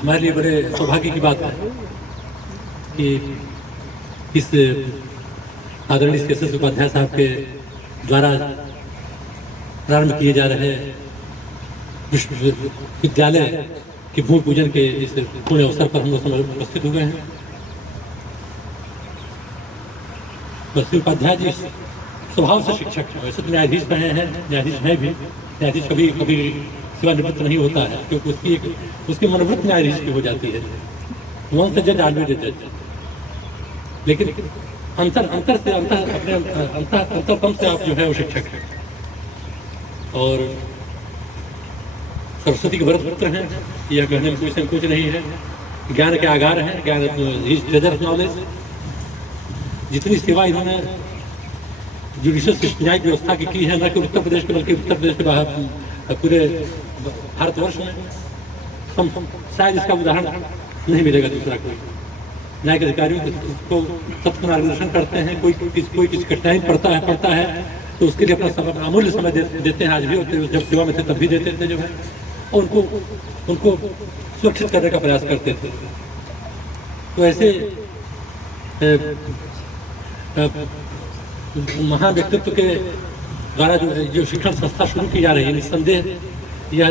हमारे लिए बड़े सौभाग्य की बात है कि इस आदरणीय CSS उपाध्याय साहब के द्वारा प्रारंभ किए जा रहे विश्वविद्यालय के भूमि पूजन के इस पूर्ण अवसर पर हम लोग उपस्थित हुए हैं। श्री उपाध्याय जी स्वभाव से शिक्षक हैं, वैसे तो न्यायाधीश रहे हैं, न्यायाधीश हैं भी। न्यायाधीश कभी कभी सेवानिवृत्त नहीं होता है, क्योंकि उसकी मनोवृत्ति न्यायाधीश की हो जाती है, वन से जज आदमी जज। लेकिन अंतरतम से आप जो है वो शिक्षक हैं और सरस्वती के वरद पुत्र हैं, यह कहने में कोई संकोच नहीं है। ज्ञान के आगार हैं, ज्ञान ट्रेजर ऑफ नॉलेज। जितनी सेवा इन्होंने जुडिशियल न्यायिक व्यवस्था की है, न कि उत्तर प्रदेश के बल्कि उत्तर प्रदेश के बाहर पूरे भारतवर्ष में शायद इसका उदाहरण नहीं मिलेगा दूसरा कोई। न्यायिक अधिकारियों को सत्य मार्गदर्शन करते हैं, कोई किसी कठिनाई पड़ता है तो उसके लिए अपना अमूल्य समय देते हैं। आज भी होते, जब सेवा में थे तब भी देते थे जो है, और उनको सुरक्षित करने का प्रयास करते थे। तो ऐसे महान व्यक्तित्व के द्वारा जो शिक्षण संस्था शुरू की जा रही है, निस्संदेह यह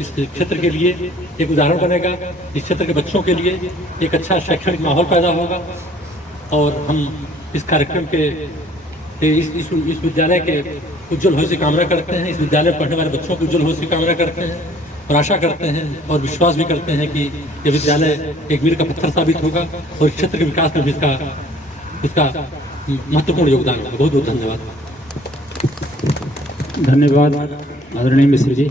इस क्षेत्र के लिए एक उदाहरण बनेगा। इस क्षेत्र के बच्चों के लिए एक अच्छा शैक्षणिक माहौल पैदा होगा, और हम इस कार्यक्रम के इस विद्यालय के उज्जवल भविष्य की कामना करते हैं। इस विद्यालय में पढ़ने वाले बच्चों के उज्जवल भविष्य की कामना करते हैं, और आशा करते हैं और विश्वास भी करते हैं कि यह विद्यालय एक मील का पत्थर साबित होगा, और इस क्षेत्र के विकास में भी इसका महत्वपूर्ण योगदान होगा। बहुत बहुत धन्यवाद। धन्यवाद आदरणीय मिश्र जी।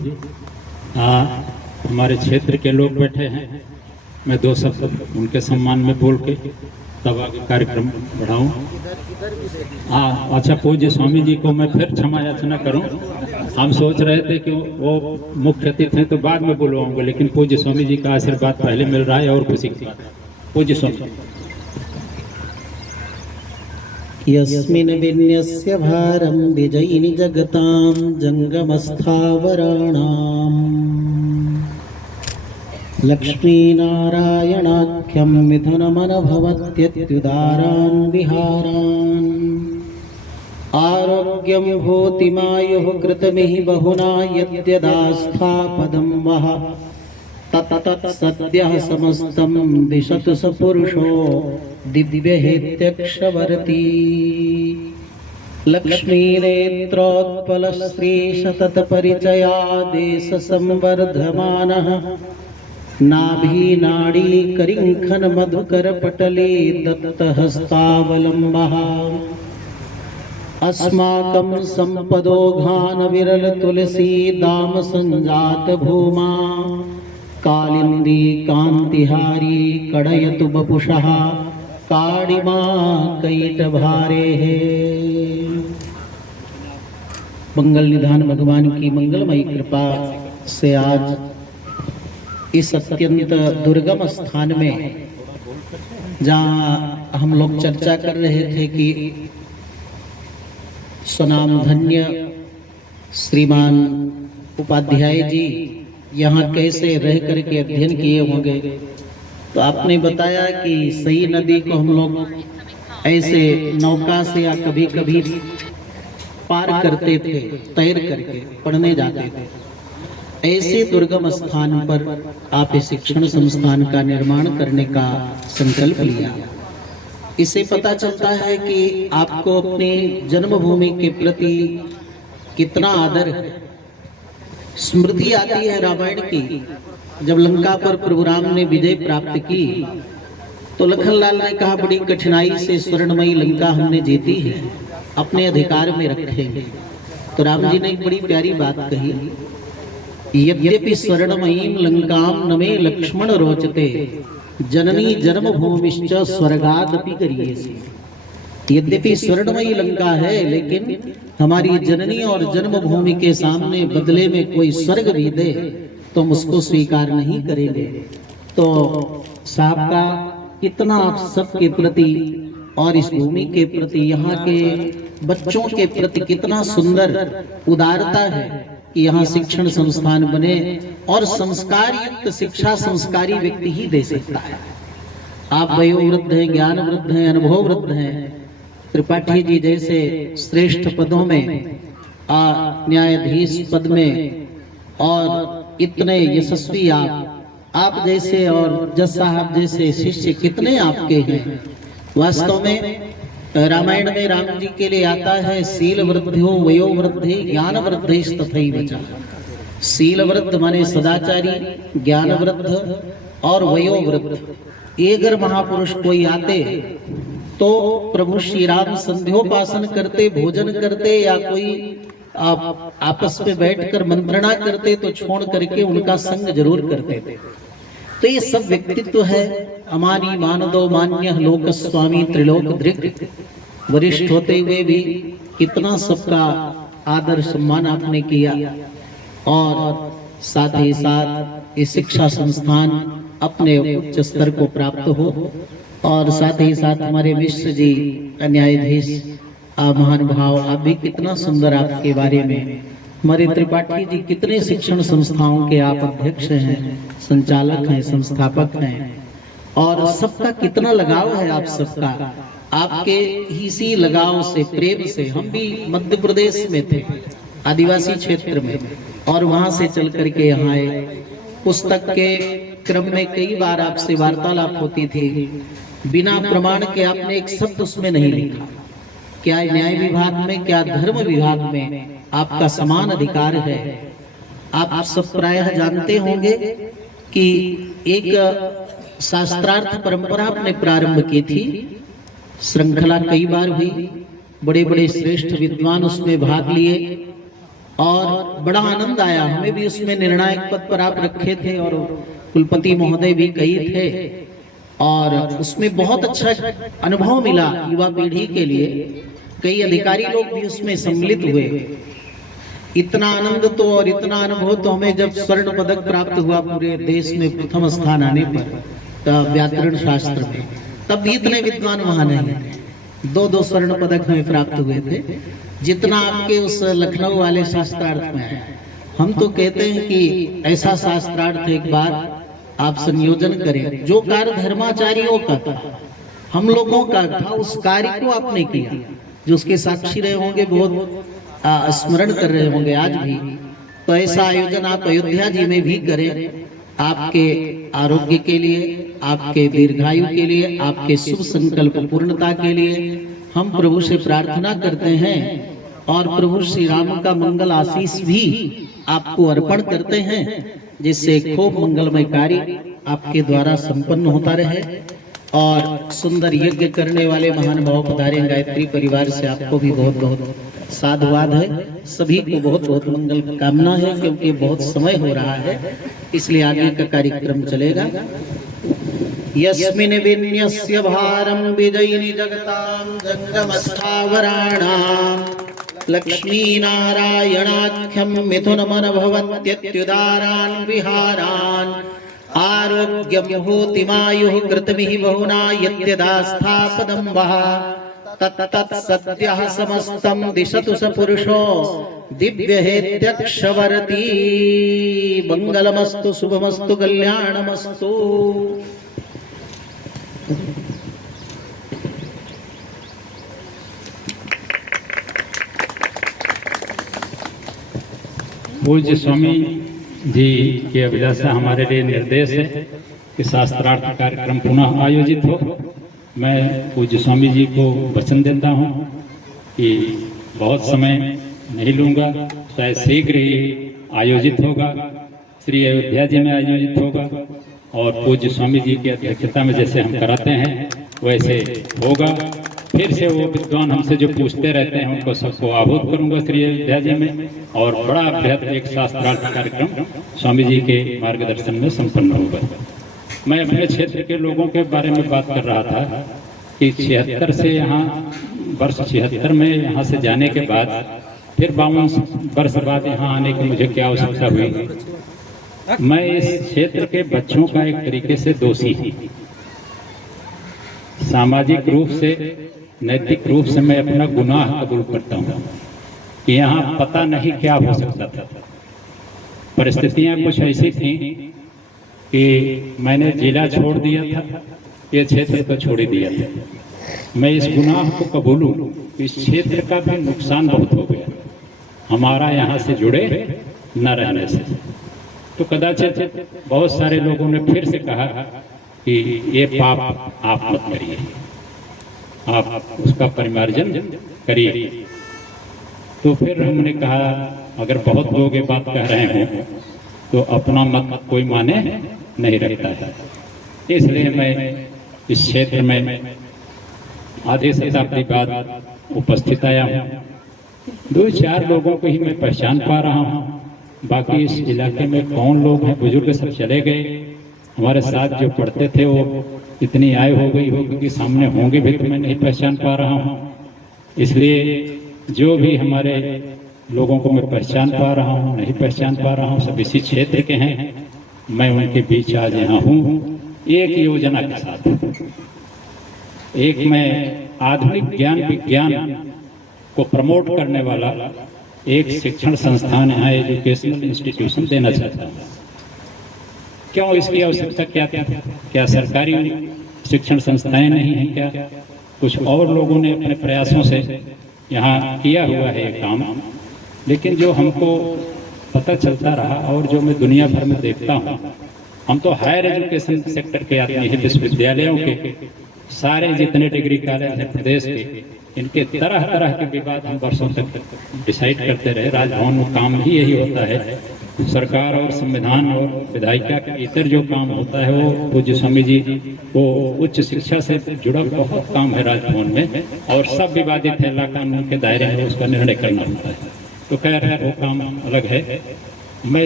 हमारे क्षेत्र के लोग बैठे हैं, मैं 2 शब्द उनके सम्मान में बोल के तब आगे कार्यक्रम बढ़ाऊं। अच्छा, पूज्य स्वामी जी को मैं फिर क्षमा याचना करूं। हम सोच रहे थे कि वो मुख्य अतिथि हैं तो बाद में बुलवाऊंगा, लेकिन पूज्य स्वामी जी का आशीर्वाद पहले मिल रहा है, और खुशी की बात है। पूज्य स्वामी। यस्मिन् विन्यस्य भारं विजयिनि जगतां जंगमस्थावराणाम् लक्ष्मीनारायणाख्यं मिथुनमनभवत्यत्युदारान् विहारान् आरोग्यं भूतिमायुः कृतमिहि बहुना यद्यदास्थापदं वः तत्तत् सद्यः समस्तं दिशतु स पुरुषो दिव्यहेत्यक्षवर्ती लक्ष्मीनेत्रोत्पलश्रीशततपरिचयादेशसंवर्धमानः नाभीनाडीकरिङ्खनमधुकरपटले दत्तहस्तावलम्बः अस्माकं सम्पदो घानविरलतुलसीदाम सञ्जातभूमा कालिन्दी कान्तिहारी कड़यतु बपुषः काडिमा कैटभारेः। मंगल निधान भगवान की मंगलमयी कृपा से आज इस अत्यंत दुर्गम स्थान में, जहाँ हम लोग चर्चा कर रहे थे कि स्वनामधन्य श्रीमान उपाध्याय जी यहाँ कैसे रह करके अध्ययन किए होंगे, तो आपने बताया कि सई नदी को हम लोग ऐसे नौका से या कभी कभी पार करते थे, तैर करके पढ़ने जाते थे। ऐसे दुर्गम स्थान पर आप इस शिक्षण संस्थान का निर्माण करने का संकल्प लिया। इससे पता चलता है कि आपको अपनी जन्मभूमि के प्रति कितना आदर है। स्मृति आती है रामायण की, जब लंका पर प्रभु राम ने विजय प्राप्त की तो लखनलाल ने कहा, बड़ी कठिनाई से स्वर्णमयी लंका हमने जीती है, अपने अधिकार में रखेंगे। तो राम जी ने एक बड़ी प्यारी बात कही, यद्यपि स्वर्णमयीं लंकां न मे लक्ष्मण रोचते जननी जन्मभूमिश्च स्वर्गादपि करियेसि। यद्यपि स्वर्णमयी लंका है, लेकिन हमारी जननी और जन्मभूमि के सामने बदले में कोई स्वर्ग भी दे तो हम उसको स्वीकार नहीं करेंगे। तो साहब का कितना आप सबके प्रति और इस भूमि के प्रति, यहाँ के बच्चों के प्रति कितना सुंदर उदारता है कि यहाँ शिक्षण संस्थान बने, और संस्कार युक्त शिक्षा संस्कारी व्यक्ति ही दे सकता है। आप वयोवृद्ध हैं, ज्ञान वृद्ध हैं, अनुभव वृद्ध हैं। त्रिपाठी जी जैसे श्रेष्ठ पदों में, न्यायाधीश पद में, और इतने यशस्वी आप जैसे और जज साहब जैसे शिष्य कितने आपके हैं। वास्तव में रामायण में राम जी के लिए आता है, शील वृद्धो वयो वृद्धि ज्ञान वृद्धिस्तथैव च। शील वृद्ध माने सदाचारी, ज्ञान वृद्ध और वयो वृद्ध। अगर महापुरुष कोई आते तो प्रभु श्री राम संध्योपासन करते, भोजन करते, या कोई आपस में बैठकर मंत्रणा करते तो छोड़ करके उनका संग जरूर करते थे। तो ये सब व्यक्तित्व है। अमानी मानदो मान्य लोक स्वामी त्रिलोक दृक्, वरिष्ठ होते हुए भी कितना सबका आदर सम्मान आपने किया, और साथ ही साथ ये शिक्षा संस्थान अपने उच्च स्तर को प्राप्त हो, और साथ ही साथ हमारे मिश्र जी न्यायाधीश महानुभाव, आप भी कितना सुंदर आपके बारे में, हमारे त्रिपाठी जी कितने शिक्षण संस्थाओं के आप अध्यक्ष हैं, संचालक हैं, संस्थापक हैं, और सबका कितना लगाव है आप सबका। आपके इसी लगाव से, प्रेम से, हम भी मध्य प्रदेश में थे, आदिवासी क्षेत्र में, और वहां से चल करके यहाँ आए। पुस्तक के क्रम में कई बार आपसे वार्तालाप होती थी, बिना प्रमाण के आपने एक शब्द उसमें नहीं लिखा। क्या न्याय विभाग में, क्या धर्म विभाग में आपका समान अधिकार है। आप सब प्रायः जानते होंगे कि एक शास्त्रार्थ परंपरा आपने प्रारंभ की थी, श्रृंखला कई बार हुई, बड़े बड़े श्रेष्ठ विद्वान उसमें भाग लिए, और बड़ा आनंद आया। हमें भी उसमें निर्णायक पद पर आप रखे थे, और कुलपति महोदय भी कई थे, और उसमें बहुत अच्छा अनुभव मिला युवा पीढ़ी के लिए। कई अधिकारी लोग भी उसमें सम्मिलित हुए। इतना आनंद तो और इतना अनुभव तो हमें जब स्वर्ण पदक प्राप्त हुआ पूरे देश में प्रथम स्थान आने पर व्याकरण शास्त्र में, तब भी इतने विद्वान वहां नहीं थे। 2-2 स्वर्ण पदक हमें प्राप्त हुए थे, जितना आपके उस लखनऊ वाले शास्त्रार्थ में है। हम तो कहते हैं कि ऐसा शास्त्रार्थ एक बार आप संयोजन करें। जो कार्य धर्माचार्यों का था, हम लोगों का था, उस कार्य को आपने किया, जो उसके साक्षी रहे होंगे, बहुत स्मरण कर रहे होंगे आज भी। तो ऐसा आयोजन आप अयोध्या जी में भी करें, आपके आरोग्य के लिए, आपके दीर्घायु के लिए, आपके शुभ संकल्प पूर्णता के लिए हम प्रभु से प्रार्थना करते हैं, और प्रभु श्री राम का मंगल आशीष भी आपको अर्पण करते हैं, जिससे खूब मंगलमय कार्य आपके द्वारा संपन्न होता रहे। और सुंदर यज्ञ करने वाले महान भाव पधारे गायत्री परिवार से आपको भी बहुत बहुत साधुवाद है। सभी को बहुत बहुत मंगल कामना है, क्योंकि बहुत समय हो रहा है, इसलिए आगे का कार्यक्रम चलेगा। यस्मिन् विन्यस्य भारं विजयिनी जगतां जंगमस्थावराणां लक्ष्मीनारायणाख्यं मिथुनमनभवत्यत्युदारान् विहारान् आरोग्यं होतिमायुः कृतमिहि बहुना यद्यदास्थापदं वः तत्तत् सद्यः समस्तं दिशतु स पुरुषो दिव्यहेत्यक्षवरती। मंगलमस्तु, शुभमस्तु, कल्याणमस्तु। पूज्य स्वामी जी की अभिलाषा हमारे लिए निर्देश है कि शास्त्रार्थ कार्यक्रम पुनः आयोजित हो। मैं पूज्य स्वामी जी को वचन देता हूँ कि बहुत समय नहीं लूँगा, शायद शीघ्र ही आयोजित होगा, श्री अयोध्या जी में आयोजित होगा, और पूज्य स्वामी जी की अध्यक्षता में जैसे हम कराते हैं वैसे होगा। फिर से वो विद्वान हमसे जो पूछते रहते हैं उनको सबको आहूत करूंगा श्री अयोध्या जी में, और बड़ा बृहद एक शास्त्रार्थ कार्यक्रम स्वामी जी के मार्गदर्शन में संपन्न होगा। मैं अपने क्षेत्र के लोगों के बारे में बात कर रहा था कि 76 से यहाँ वर्ष 76 में यहाँ से जाने के बाद फिर 52 वर्ष बाद यहाँ आने की मुझे क्या आवश्यकता हुई। मैं इस क्षेत्र के बच्चों का एक तरीके से दोषी हूँ। सामाजिक रूप से, नैतिक रूप से मैं अपना गुनाह कबूल करता हूँ कि यहाँ पता नहीं क्या हो सकता था। परिस्थितियाँ कुछ ऐसी थी कि मैंने जिला छोड़ दिया था, ये क्षेत्र को छोड़ दिया था। मैं इस गुनाह को कबूलूं, इस क्षेत्र का भी नुकसान बहुत हो गया हमारा यहाँ से जुड़े न रहने से। तो कदाचित बहुत सारे लोगों ने फिर से कहा कि ये पाप आप मत करिए, आप उसका परिमार्जन करिए। तो फिर हमने कहा अगर बहुत लोग ये बात कह रहे हों तो अपना मत कोई माने नहीं रखता है। इसलिए मैं इस क्षेत्र में आधे शताब्दी बाद उपस्थित आया हूँ। 2-4 लोगों को ही मैं पहचान पा रहा हूँ, बाकी इस इलाके में कौन लोग हैं, बुजुर्ग सब चले गए। हमारे साथ जो पढ़ते थे वो इतनी आय हो गई होगी कि सामने होंगे भी तो मैं नहीं पहचान पा रहा हूँ। इसलिए जो भी हमारे लोगों को मैं पहचान पा रहा हूँ, नहीं पहचान पा रहा हूँ, सब इसी क्षेत्र के हैं। मैं उनके बीच आज यहाँ हूँ एक योजना के साथ। एक मैं आधुनिक ज्ञान विज्ञान को प्रमोट करने वाला एक शिक्षण संस्थान यहाँ एजुकेशनल इंस्टीट्यूशन देना चाहता हूँ। क्यों इसकी आवश्यकता क्या थी? क्या सरकारी शिक्षण संस्थाएं नहीं हैं क्या? कुछ और लोगों ने अपने प्रयासों से यहाँ किया हुआ है ये काम, लेकिन जो हमको पता चलता रहा और जो मैं दुनिया भर में देखता हूँ, हम तो हायर एजुकेशन सेक्टर के आदमी हैं, विश्वविद्यालयों के सारे जितने डिग्री कॉलेज हैं प्रदेश के, इनके तरह तरह के विवाद हम वर्षों तक डिसाइड करते रहे। राजभवन में काम ही यही होता है। सरकार और संविधान और विधायिका के इतर जो काम होता है वो पूज्य स्वामी जी वो उच्च शिक्षा से जुड़ा बहुत काम है राजभवन में, और सब विवादित है, ला कानून के दायरे में उसका निर्णय करना होता है। तो खैर है वो काम अलग है। मैं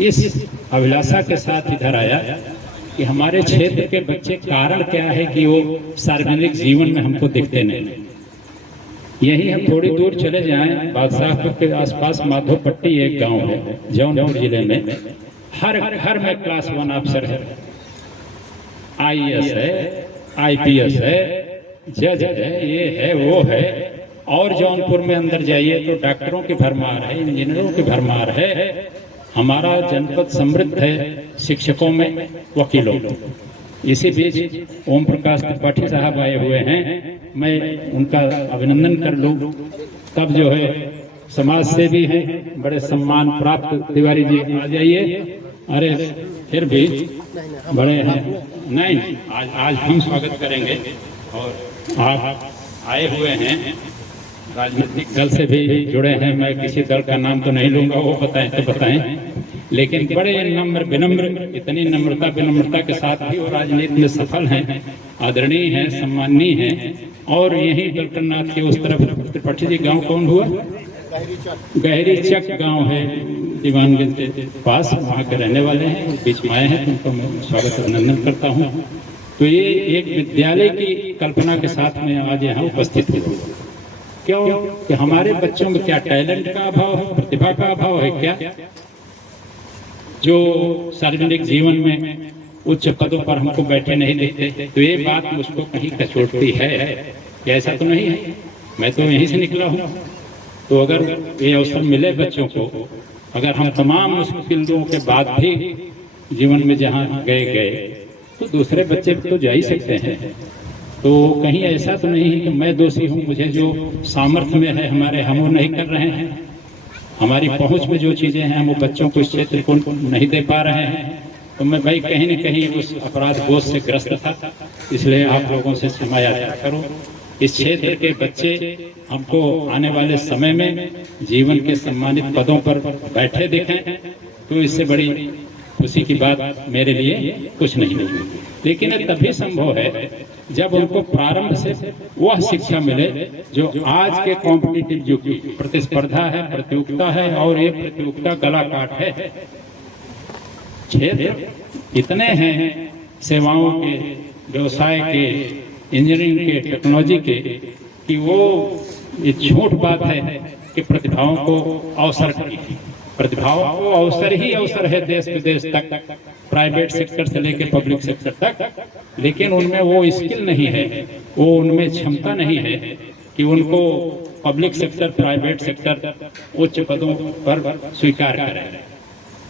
इस अभिलाषा के साथ इधर आया कि हमारे क्षेत्र के बच्चे, कारण क्या है कि वो सार्वजनिक जीवन में हमको दिखते नहीं। यही हम थोड़ी दूर चले जाएं, बादशाहपुर के आसपास माधोपट्टी एक गांव है जौनपुर जिले में, हर घर में क्लास 1 अफसर है, IAS है, IPS है, जज है, ये है वो है। और जौनपुर में अंदर जाइए तो डॉक्टरों की भरमार है, इंजीनियरों की भरमार है। हमारा जनपद समृद्ध है शिक्षकों में, वकीलों में। इसी बीच ओम प्रकाश त्रिपाठी साहब आए हुए हैं, मैं उनका अभिनंदन कर लूं। तब जो है समाज सेवी हैं, बड़े सम्मान प्राप्त तिवारी जी आ जाइए। अरे फिर भी बड़े हैं, नहीं आज हम स्वागत करेंगे। और आप आए हुए हैं, राजनीतिक दल से भी जुड़े हैं, मैं किसी दल का नाम तो नहीं लूंगा, वो बताएं तो बताएं, लेकिन बड़े नम्र विनम्र, इतनी नम्रता विनम्रता के साथ भी वो राजनीति में सफल हैं, आदरणीय हैं, सम्माननीय हैं। और यही दलकरनाथ के उस तरफ त्रिपाठी जी गांव कौन हुआ? गहरी चक गांव है दीवानगंज के पास, वहाँ के रहने वाले हैं, बीच में आए हैं, तो उनको मैं स्वागत अभिनंदन करता हूँ। तो ये एक विद्यालय की कल्पना के साथ में आज यहाँ उपस्थित हूँ। क्यों कि हमारे बच्चों में क्या टैलेंट का अभाव है, प्रतिभा का अभाव है क्या, जो सार्वजनिक जीवन में उच्च पदों पर हमको बैठे नहीं देखते? तो ये बात मुझको कहीं कचोटती है कि ऐसा तो नहीं है, मैं तो यहीं से निकला हूँ। तो अगर ये अवसर मिले बच्चों को, अगर हम तमाम मुश्किलों के बाद भी जीवन में जहाँ गए तो दूसरे बच्चे तो जा ही सकते हैं। तो कहीं ऐसा तो नहीं है कि मैं दोषी हूँ, मुझे जो सामर्थ्य में है हमारे हम वो नहीं कर रहे हैं, हमारी पहुंच में जो चीज़ें हैं हम वो बच्चों को इस क्षेत्र को नहीं दे पा रहे हैं। तो मैं भाई कहीं न कहीं उस अपराध बोझ से ग्रस्त था, इसलिए आप लोगों से क्षमा याचना करूं। इस क्षेत्र के बच्चे हमको आने वाले समय में जीवन के सम्मानित पदों पर बैठे दिखें, तो इससे बड़ी खुशी की बात मेरे लिए कुछ नहीं होगी। लेकिन ये तभी संभव है जब उनको प्रारंभ से वह शिक्षा मिले जो आज के कॉम्पिटिटिव युग की प्रतिस्पर्धा है, प्रतियोगिता है, और ये प्रतियोगिता गला काट है। क्षेत्र इतने हैं सेवाओं के, व्यवसाय के, इंजीनियरिंग के, टेक्नोलॉजी के, कि वो ये झूठ बात है कि प्रतिभाओं को अवसर की। प्रतिभाओं को अवसर ही अवसर है देश विदेश तक, प्राइवेट सेक्टर से लेकर पब्लिक सेक्टर तक, लेकिन उनमें वो स्किल नहीं है, वो उनमें क्षमता नहीं है कि उनको पब्लिक सेक्टर, प्राइवेट सेक्टर उच्च पदों पर स्वीकार करें।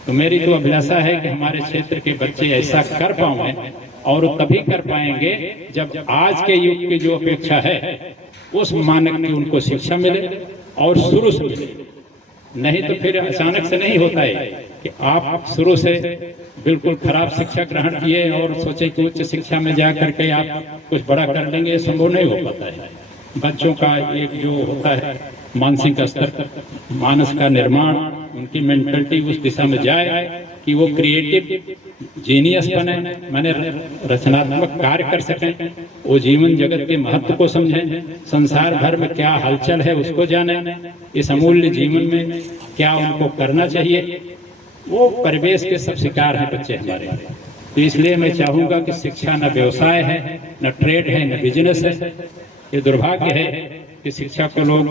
तो मेरी तो अभिलाषा है कि हमारे क्षेत्र के बच्चे ऐसा कर पाएं, और तभी कर पाएंगे जब आज के युग की जो अपेक्षा है उस मानक में उनको शिक्षा मिले और शुरू से मिले। नहीं तो फिर अचानक से नहीं होता है कि आप शुरू से बिल्कुल खराब शिक्षा ग्रहण किए और सोचे कि उच्च शिक्षा में जा करके आप कुछ बड़ा कर लेंगे, ये संभव नहीं हो पाता है। बच्चों का एक जो होता है मानसिक स्तर, मानस का निर्माण, उनकी मेंटलिटी उस दिशा में जाए कि वो क्रिएटिव जीनियस बने, माने रचनात्मक कार्य कर सकें, वो जीवन जगत के महत्व को समझें, संसार भर में क्या हलचल है उसको जानें, इस अमूल्य जीवन में क्या उनको करना चाहिए। वो परिवेश के सब शिकार हैं बच्चे हमारे। तो इसलिए मैं चाहूँगा कि शिक्षा न व्यवसाय है, न ट्रेड है, न बिजनेस है। ये दुर्भाग्य है कि शिक्षा को लोग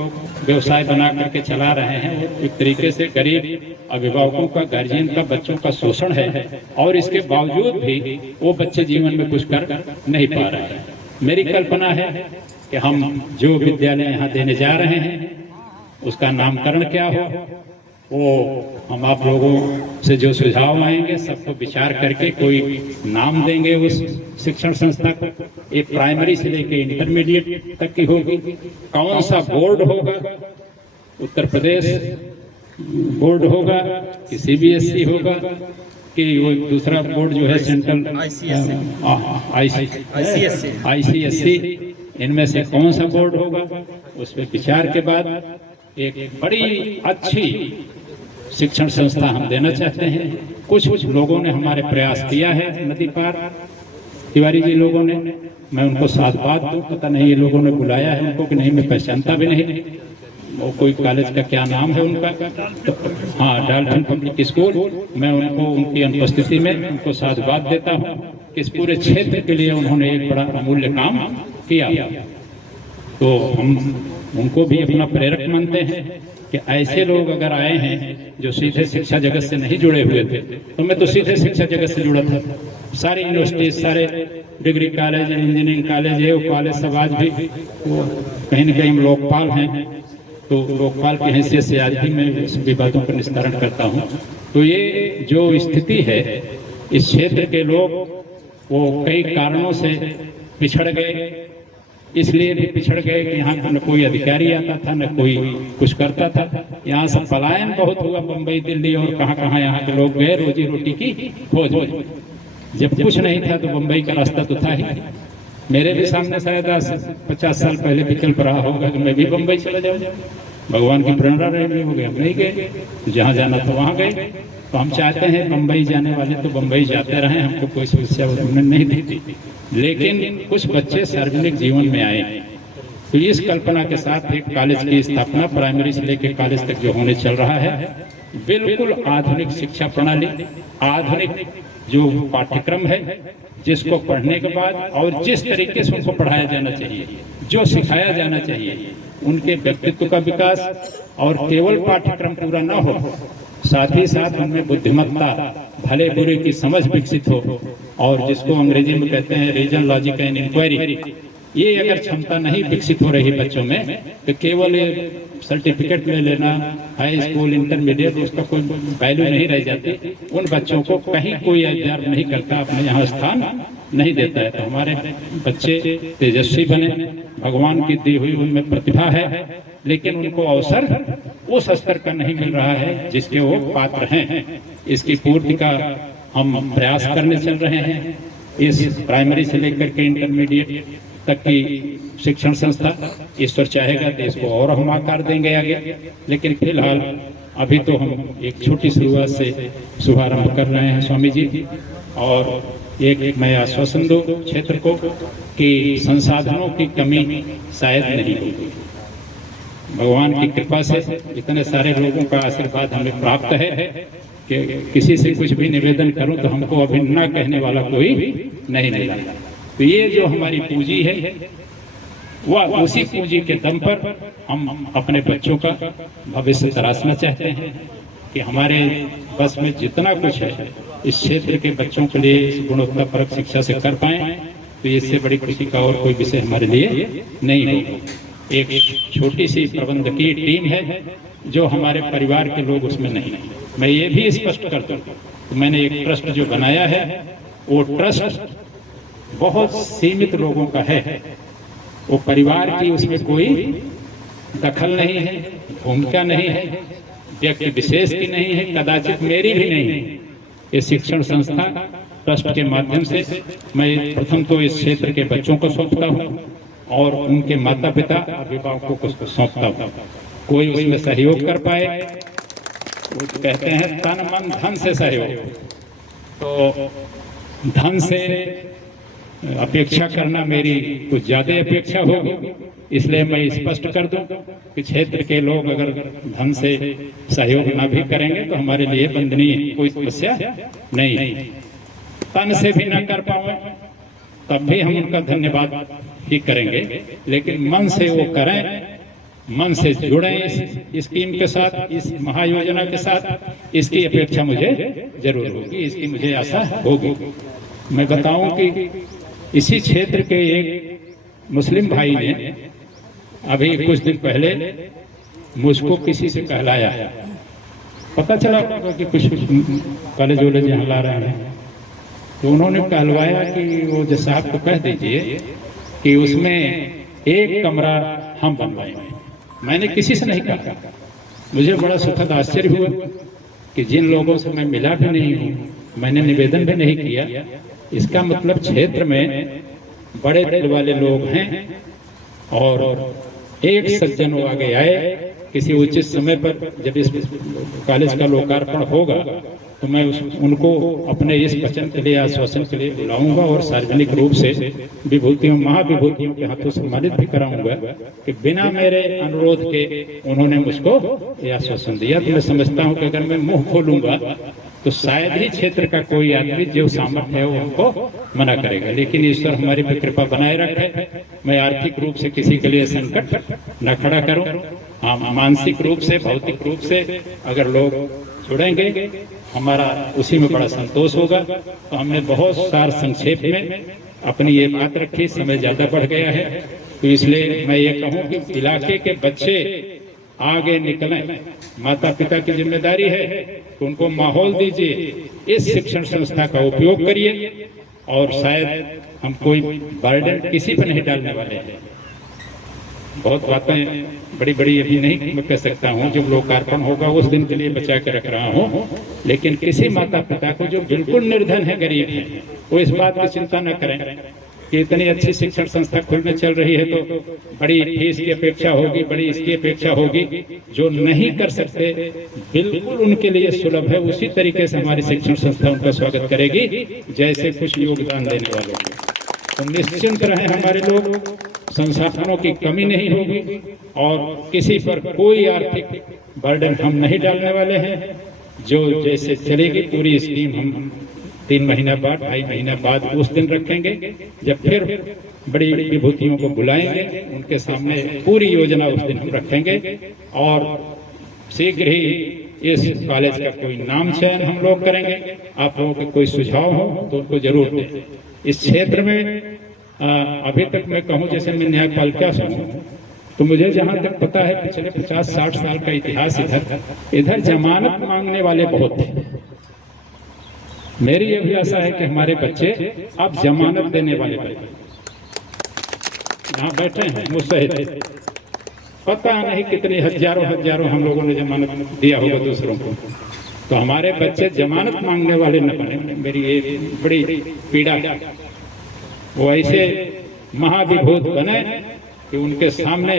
व्यवसाय बना करके चला रहे हैं, वो एक तरीके से गरीब अभिभावकों का, गार्जियन का बच्चों का शोषण है। और इसके बावजूद भी वो बच्चे जीवन में कुछ कर नहीं पा रहे हैं। मेरी कल्पना है कि हम जो विद्यालय यहाँ देने जा रहे हैं उसका नामकरण क्या हो, वो हम आप लोगों से जो सुझाव आएंगे सबको विचार करके कोई नाम देंगे उस शिक्षण संस्था को। एक प्राइमरी से लेके इंटरमीडिएट तक की होगी। कौन सा बोर्ड होगा, उत्तर प्रदेश बोर्ड होगा कि CBSE होगा कि वो दूसरा बोर्ड जो है सेंट्रल ICSE, इनमें से कौन सा बोर्ड होगा, उस पर विचार के बाद एक बड़ी अच्छी शिक्षण संस्था हम देना चाहते हैं। कुछ लोगों ने हमारे प्रयास किया है, नदी पार तिवारी जी लोगों ने, मैं उनको साथ बात दूं, पता नहीं ये लोगों ने बुलाया है उनको कि नहीं, मैं पहचानता भी नहीं, वो कोई कॉलेज का क्या नाम है उनका, तो हाँ डाल्टन पब्लिक स्कूल। मैं उनको उनकी अनुपस्थिति में उनको साथ बात देता हूँ कि इस पूरे क्षेत्र के लिए उन्होंने एक बड़ा अमूल्य काम किया। तो हम उनको भी अपना प्रेरक मानते हैं कि ऐसे लोग अगर आए हैं जो सीधे शिक्षा जगत से नहीं जुड़े हुए थे, तो मैं तो सीधे शिक्षा जगत से जुड़ा था। सारी यूनिवर्सिटी, सारे डिग्री कॉलेज, इंजीनियरिंग कॉलेज है, वो कॉलेज सब आज भी वो कहीं न कहीं लोकपाल हैं, तो लोकपाल की हैसियत से आज भी मैं इस विवादों पर निस्तारण करता हूँ। तो ये जो स्थिति है, इस क्षेत्र के लोग वो कई कारणों से पिछड़ गए, इसलिए भी पिछड़ गए कि यहाँ न कोई अधिकारी आता था, न कोई कुछ करता था। यहाँ से पलायन बहुत हुआ, बम्बई, दिल्ली और कहाँ यहाँ के लोग गए रोजी रोटी की खोज। जब कुछ नहीं था तो बम्बई का रास्ता तो था ही। मेरे भी सामने शायद 50 साल पहले विकल्प रहा होगा कि मैं भी बम्बई चला जाऊँ, भगवान की प्रेरणा रही हो गया, नहीं गए, जहाँ जाना था वहाँ गए। तो हम चाहते हैं बम्बई जाने वाले तो बम्बई जाते रहें, हमको कोई समस्या उन्होंने नहीं दी। लेकिन कुछ बच्चे सार्वजनिक जीवन में आए, तो इस कल्पना के साथ एक कॉलेज की स्थापना प्राइमरी से लेकर कॉलेज तक जो होने चल रहा है, बिल्कुल आधुनिक शिक्षा प्रणाली, आधुनिक जो पाठ्यक्रम है, जिसको पढ़ने के बाद और जिस तरीके से उनको पढ़ाया जाना चाहिए, जो सिखाया जाना चाहिए, उनके व्यक्तित्व का विकास, और केवल पाठ्यक्रम पूरा न हो, साथ ही साथ उनमें बुद्धिमत्ता, भले बुरे की समझ विकसित हो। और जिसको अंग्रेजी में कहते हैं रीजन, लॉजिक एंड इंक्वायरी, ये अगर क्षमता नहीं विकसित हो रही बच्चों में, तो केवल सर्टिफिकेट ले लेना, हाई स्कूल, इंटरमीडिएट, उसका कोई वैल्यू नहीं रह जाती। उन बच्चों को कहीं कोई ऑब्जर्व नहीं करता, अपने यहाँ स्थान नहीं देता है। तो हमारे बच्चे तेजस्वी बने, भगवान की दी हुई उनमें प्रतिभा है, लेकिन उनको अवसर उस स्तर का नहीं मिल रहा है जिसके वो पात्र हैं। इसकी पूर्ति का हम प्रयास करने चल रहे हैं। इस प्राइमरी से लेकर के इंटरमीडिएट तक की शिक्षण संस्था, ईश्वर चाहेगा तो इसको और हम आकार देंगे आगे, लेकिन फिलहाल अभी तो हम एक छोटी शुरुआत से शुभारंभ कर रहे हैं स्वामी जी। और एक मैं आश्वासन दूं क्षेत्र को कि संसाधनों की कमी शायद नहीं होगी। भगवान की कृपा से इतने सारे लोगों का आशीर्वाद हमें प्राप्त है कि किसी से कुछ भी निवेदन करूं तो हमको अभी न कहने वाला कोई नहीं मिला। तो ये जो हमारी पूंजी है, वह उसी पूंजी के दम पर हम अपने बच्चों का भविष्य तराशना चाहते हैं कि हमारे बस में जितना कुछ है इस क्षेत्र के बच्चों के लिए इस गुणवत्तापरक शिक्षा से कर पाएं, तो इससे बड़ी खुशी का और कोई विषय हमारे लिए नहीं होगा। एक छोटी सी प्रबंधकीय टीम है जो हमारे परिवार के लोग उसमें नहीं। मैं ये भी स्पष्ट करता हूँ, तो मैंने एक ट्रस्ट जो बनाया है, वो ट्रस्ट बहुत सीमित लोगों का है। वो परिवार की उसमें कोई दखल नहीं है, भूमिका नहीं है, व्यक्ति विशेष की नहीं है, कदाचित मेरी भी नहीं है। ये शिक्षण संस्था ट्रस्ट के माध्यम से मैं प्रथम तो इस क्षेत्र के बच्चों को सौंपता हूँ और उनके माता पिता अभिभावकों को सौंपता हूँ। कोई उसमें सहयोग कर पाए, वो तो कहते हैं तन मन धन से सहयोग, तो धन से अपेक्षा करना मेरी कुछ ज्यादा अपेक्षा होगी। इसलिए मैं स्पष्ट कर दूं कि क्षेत्र के लोग अगर धन से सहयोग ना भी करेंगे तो हमारे लिए वंदनीय कोई समस्या नहीं है। तन से भी ना कर पाए तब भी हम उनका धन्यवाद ही करेंगे, लेकिन मन से वो करें मन से जुड़े इस स्कीम के साथ, इस महायोजना के साथ, इसकी अपेक्षा मुझे जरूर होगी, इसकी मुझे आशा होगी। मैं बताऊं कि इसी क्षेत्र के एक मुस्लिम भाई ने अभी कुछ दिन पहले मुझको किसी से कहलाया, पता चला कि कुछ कॉलेज वॉलेज यहाँ ला रहे हैं, तो उन्होंने कहलवाया कि वो जज साहब को कह दीजिए कि उसमें एक कमरा हम बनवाएंगे। मैंने किसी से नहीं कहा। मुझे बड़ा सुखद आश्चर्य हुआ कि जिन लोगों से मैं मिला भी नहीं हूँ, मैंने निवेदन भी नहीं किया, इसका मतलब क्षेत्र में बड़े दिल वाले लोग हैं। और एक सज्जन वो आगे आए किसी उचित समय पर, जब इस कॉलेज का लोकार्पण होगा तो मैं उनको अपने इस वचन के लिए, आश्वासन के लिए बुलाऊंगा और सार्वजनिक रूप से विभूतियों, महाविभूतियों के हाथों सम्मानित भी कराऊंगा कि बिना मेरे अनुरोध के उन्होंने मुझको ये आश्वासन दिया। तो मैं समझता हूँ कि अगर मैं मुंह खोलूंगा तो शायद ही क्षेत्र का कोई आदमी जो सामर्थ्य है वो हमको मना करेगा, लेकिन ईश्वर हमारी पे कृपा बनाए रखे। मैं आर्थिक रूप से किसी के लिए संकट न खड़ा करूं, हाँ मानसिक रूप से, भौतिक रूप से अगर लोग जुड़ेंगे हमारा उसी में बड़ा संतोष होगा। तो हमने बहुत सार संक्षेप में अपनी ये बात रखी, समय ज्यादा बढ़ गया है, तो इसलिए मैं ये कहूँ कि इलाके के बच्चे आगे निकलें। माता पिता की जिम्मेदारी है कि उनको माहौल दीजिए, इस शिक्षण संस्था का उपयोग करिए, और शायद हम कोई बर्डन किसी पर नहीं डालने वाले हैं। बहुत बातें बड़ी बड़ी अभी नहीं मैं कह सकता हूँ, जब लोकार्पण होगा उस दिन के लिए बचा के रख रहा हूँ, लेकिन किसी माता पिता को जो बिल्कुल निर्धन है, गरीब है, वो इस बात की चिंता न करें कि इतनी अच्छी शिक्षण संस्था खुलने चल रही है तो बड़ी फीस की अपेक्षा होगी, बड़ी इसकी अपेक्षा होगी। जो नहीं कर सकते बिल्कुल उनके लिए सुलभ है, उसी तरीके से हमारी शिक्षण संस्था उनका स्वागत करेगी जैसे कुछ योगदान देने वालों को। तो निश्चिंत रहें हमारे लोग, संसाधनों की कमी नहीं होगी और किसी पर कोई आर्थिक बर्डन हम नहीं डालने वाले हैं। जो जैसे चलेगी पूरी स्कीम हम 3 महीना बाद, 2.5 महीना बाद उस दिन रखेंगे जब फिर बड़ी विभूतियों को बुलाएंगे, उनके सामने पूरी योजना उस दिन हम रखेंगे। और शीघ्र ही इस कॉलेज का कोई नाम चयन हम लोग करेंगे। आप लोगों के कोई सुझाव हो तो उनको जरूर दें। इस क्षेत्र में अभी तक मैं कहूँ, जैसे मैं न्यायपालिका से हूँ, तो मुझे जहाँ तक पता है पिछले 50-60 साल का इतिहास इधर जमानत मांगने वाले बहुत थे। मेरी यह भी आशा है कि हमारे बच्चे अब जमानत देने वाले बने। यहाँ बैठे हैं मुस्तैद, पता नहीं कितनी हजारों हम लोगों ने जमानत दिया होगा दूसरों को, तो हमारे बच्चे जमानत मांगने वाले न बने। मेरी ये बड़ी पीड़ा, वो ऐसे महाविभूत बने कि उनके सामने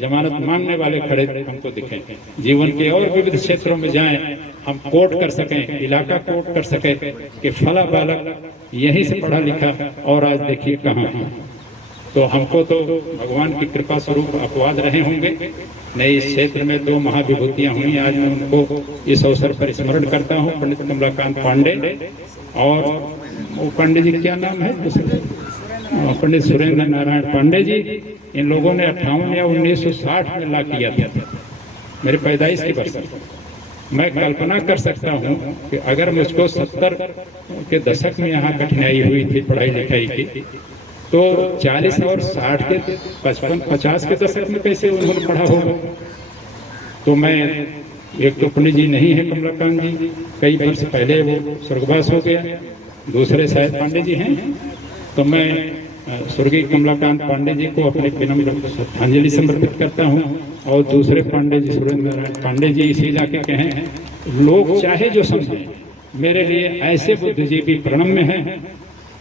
जमानत मांगने वाले खड़े हमको दिखें। जीवन के और विविध क्षेत्रों में जाएं, हम कोट कर सकें, इलाका कोट कर सकें कि फला बालक यहीं से पढ़ा लिखा और आज देखिए कहाँ है। तो हमको तो भगवान की कृपा स्वरूप अपवाद रहे होंगे। नए इस क्षेत्र में 2 महाविभूतियाँ हुई, आज मैं उनको इस अवसर पर स्मरण करता हूँ। पंडित कमलाकांत पांडे और वो पंडित जी क्या नाम है, पंडित सुरेंद्र नारायण पांडे जी। इन लोगों ने 58 या 1960 में ला किया था, मेरे पैदाइश के वर्ष। मैं कल्पना कर सकता हूँ कि अगर मुझको 70 के दशक में यहाँ कठिनाई हुई थी पढ़ाई लिखाई की, तो 40 और 60 के 55-50 के दशक में कैसे उन्होंने पढ़ा होगा। तो मैं, एक तो पंडित जी नहीं है कमलाकांत जी, कई वर्ष पहले वो स्वर्गवास हो गया, दूसरे शायद पांडे जी हैं। तो मैं स्वर्गीय कमलाकांत पांडे जी को अपने विनम्र श्रद्धांजलि समर्पित करता हूं। और दूसरे पांडे जी, सुरेंद्र नारायण पांडे जी, इसी इलाके के हैं। लोग चाहे जो समझें, मेरे लिए ऐसे बुद्धिजीवी प्रणम्य हैं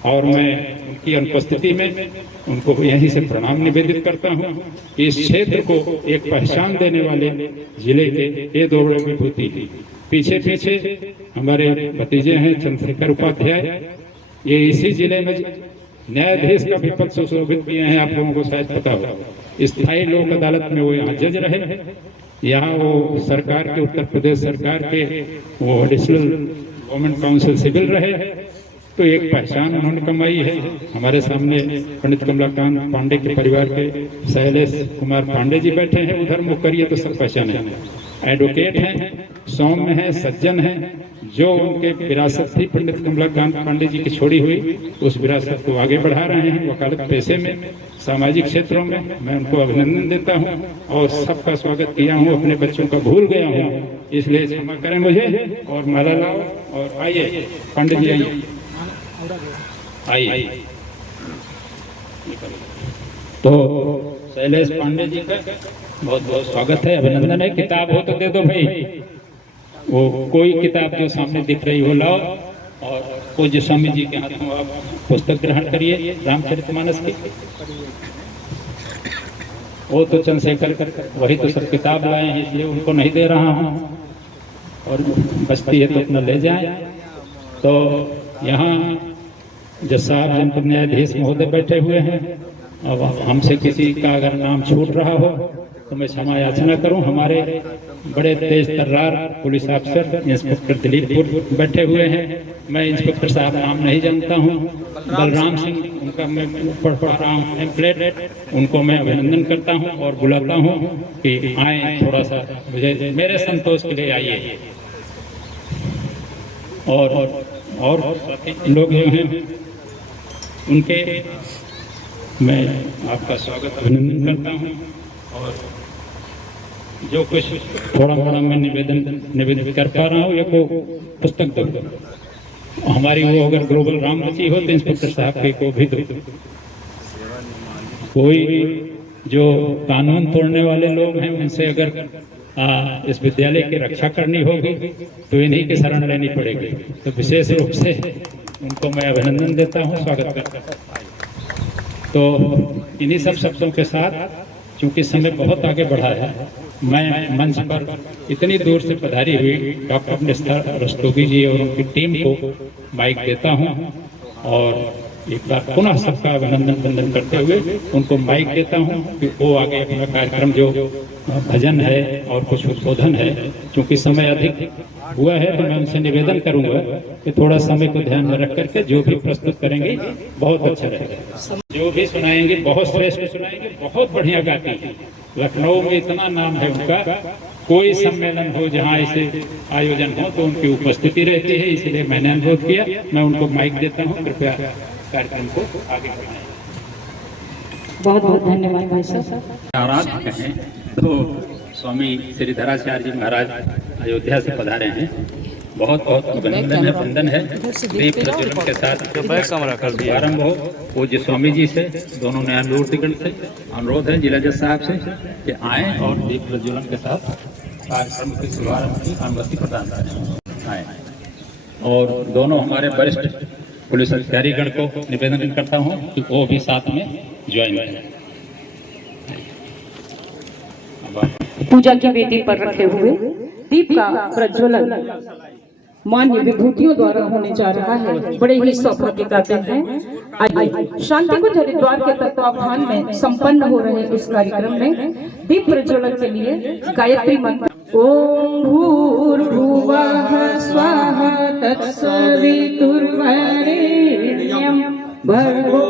और मैं उनकी अनुपस्थिति में उनको यहीं से प्रणाम निवेदित करता हूं। इस क्षेत्र को एक पहचान देने वाले जिले के ये 2 बड़े विभूति, पीछे पीछे हमारे भतीजे हैं चंद्रशेखर उपाध्याय, ये इसी जिले में न्यायाधीश का भी पद सुशोभित किए हैं। आप लोगों को शायद पता हो, स्थायी लोक अदालत में वो यहाँ जज रहे, यहाँ वो सरकार के, उत्तर प्रदेश सरकार के वो एडिशनल गवर्नमेंट काउंसिल सिविल रहे। तो एक पहचान उन्होंने कमाई है। हमारे सामने पंडित कमलाकांत पांडे के परिवार के शैलेश कुमार पांडे जी बैठे हैं, उधर मुख करिए तो सब पहचाने। एडवोकेट हैं, सौम्य हैं, सज्जन हैं, जो उनके विरासत थी पंडित कमलाकांत पांडे जी की छोड़ी हुई, उस विरासत को आगे बढ़ा रहे हैं वकालत पेशे में, सामाजिक क्षेत्रों में। मैं उनको अभिनंदन देता हूं और सबका स्वागत किया हूं। अपने बच्चों का भूल गया हूं, इसलिए क्षमा करें मुझे। और माला लाओ और आइए पंडित जी, आइए। तो शैलेश पांडे जी का बहुत बहुत स्वागत है, अभिनंदन है। किताब हो तो दे दो भाई, वो कोई किताब जो सामने दिख रही हो लाओ, और पूज्य स्वामी जी के हाथों आप पुस्तक ग्रहण करिए रामचरितमानस की। वो तो चंद्रशेखर वही तो सब किताब लाए हैं, इसलिए उनको नहीं दे रहा हूँ, और बचती है तो अपना ले जाएं। तो यहाँ जज साहब जनपद न्यायाधीश महोदय बैठे हुए हैं। अब हमसे किसी का अगर नाम छूट रहा हो तो मैं क्षमा याचना करूं। हमारे बड़े तेज तर्रार पुलिस अफसर इंस्पेक्टर दिलीप बैठे हुए हैं। मैं इंस्पेक्टर साहब नाम नहीं जानता हूं। बलराम सिंह, उनका मैं पढ़ रहा हूँ टेम्पलेट, उनको मैं अभिनंदन करता हूं और बुलाता हूं कि आए, थोड़ा सा मुझे मेरे संतोष के लिए आइए। और लोग जो हैं उनके मैं आपका स्वागत अभिनंदन करता हूं। और जो कुछ थोड़ा मोड़ा मैं निवेदन कर पा रहा हूँ, ये को पुस्तक दो हमारी, वो अगर ग्लोबल राम रची हो तो इंस्पेक्टर साहब के को भी दो। कोई जो कानून तोड़ने वाले लोग हैं, उनसे अगर इस विद्यालय की रक्षा करनी होगी तो इन्हीं की शरण लेनी पड़ेगी। तो विशेष रूप से उनको मैं अभिनंदन देता हूँ, स्वागत करता हूँ। तो इन्हीं सब शब्दों के साथ, चूंकि समय बहुत आगे बढ़ा है, मैं मंच पर इतनी दूर से पधारी हुई डॉक्टर निष्ठा रस्तोगी जी और उनकी टीम को माइक देता हूं, और एक बार पुनः सबका अभिनंदन वंदन करते हुए उनको माइक देता हूं कि वो आगे अपना कार्यक्रम जो भजन है और कुछ उद्बोधन है, क्योंकि समय अधिक हुआ है तो मैं उनसे निवेदन करूंगा कि थोड़ा समय को ध्यान में रख करके जो भी प्रस्तुत करेंगे बहुत अच्छा रहेगा। जो भी सुनाएंगे बहुत श्रेष्ठ सुनाएंगे, बहुत बढ़िया गाती है। लखनऊ में इतना नाम है उनका, कोई सम्मेलन हो जहाँ ऐसे आयोजन हो तो उनकी उपस्थिति रहती है, इसलिए मैंने अनुरोध किया। मैं उनको माइक देता हूँ, कृपया कार्यक्रम को आगे बढ़ाएं। बहुत बहुत धन्यवाद भाई साहब। आराध्य कहें तो स्वामी श्री धराचार्य जी महाराज अयोध्या से पधारे हैं। बहुत बहुत अभिनंदन है, वंदन है। दीप प्रज्वलन के साथ प्रारंभ हो। पूज्य स्वामी जी से, दोनों न्यायमूर्तिगण से अनुरोध है, जिला जज साहब से कि आए और दीप प्रज्वलन के साथ कार्यक्रम के शुभारंभ की अनुमति प्रदान करें। आए और दोनों हमारे वरिष्ठ पुलिस अधिकारीगण को निवेदन करता हूँ कि वो भी साथ में ज्वाइन करें। पूजा की वेदी पर रखे हुए दीप का प्रज्वलन मान्य विभूतियों द्वारा होने जा रहा है। बड़े ही सौभाग्य का दिन है। आइए शांति कुंज हरिद्वार के तत्वावधान में संपन्न हो रहे इस कार्यक्रम में दीप प्रज्वलन के लिए गायत्री मंत्र ओम भूर्भुवः स्वाहा तत्सवितुर्वरेण्यं भर्गो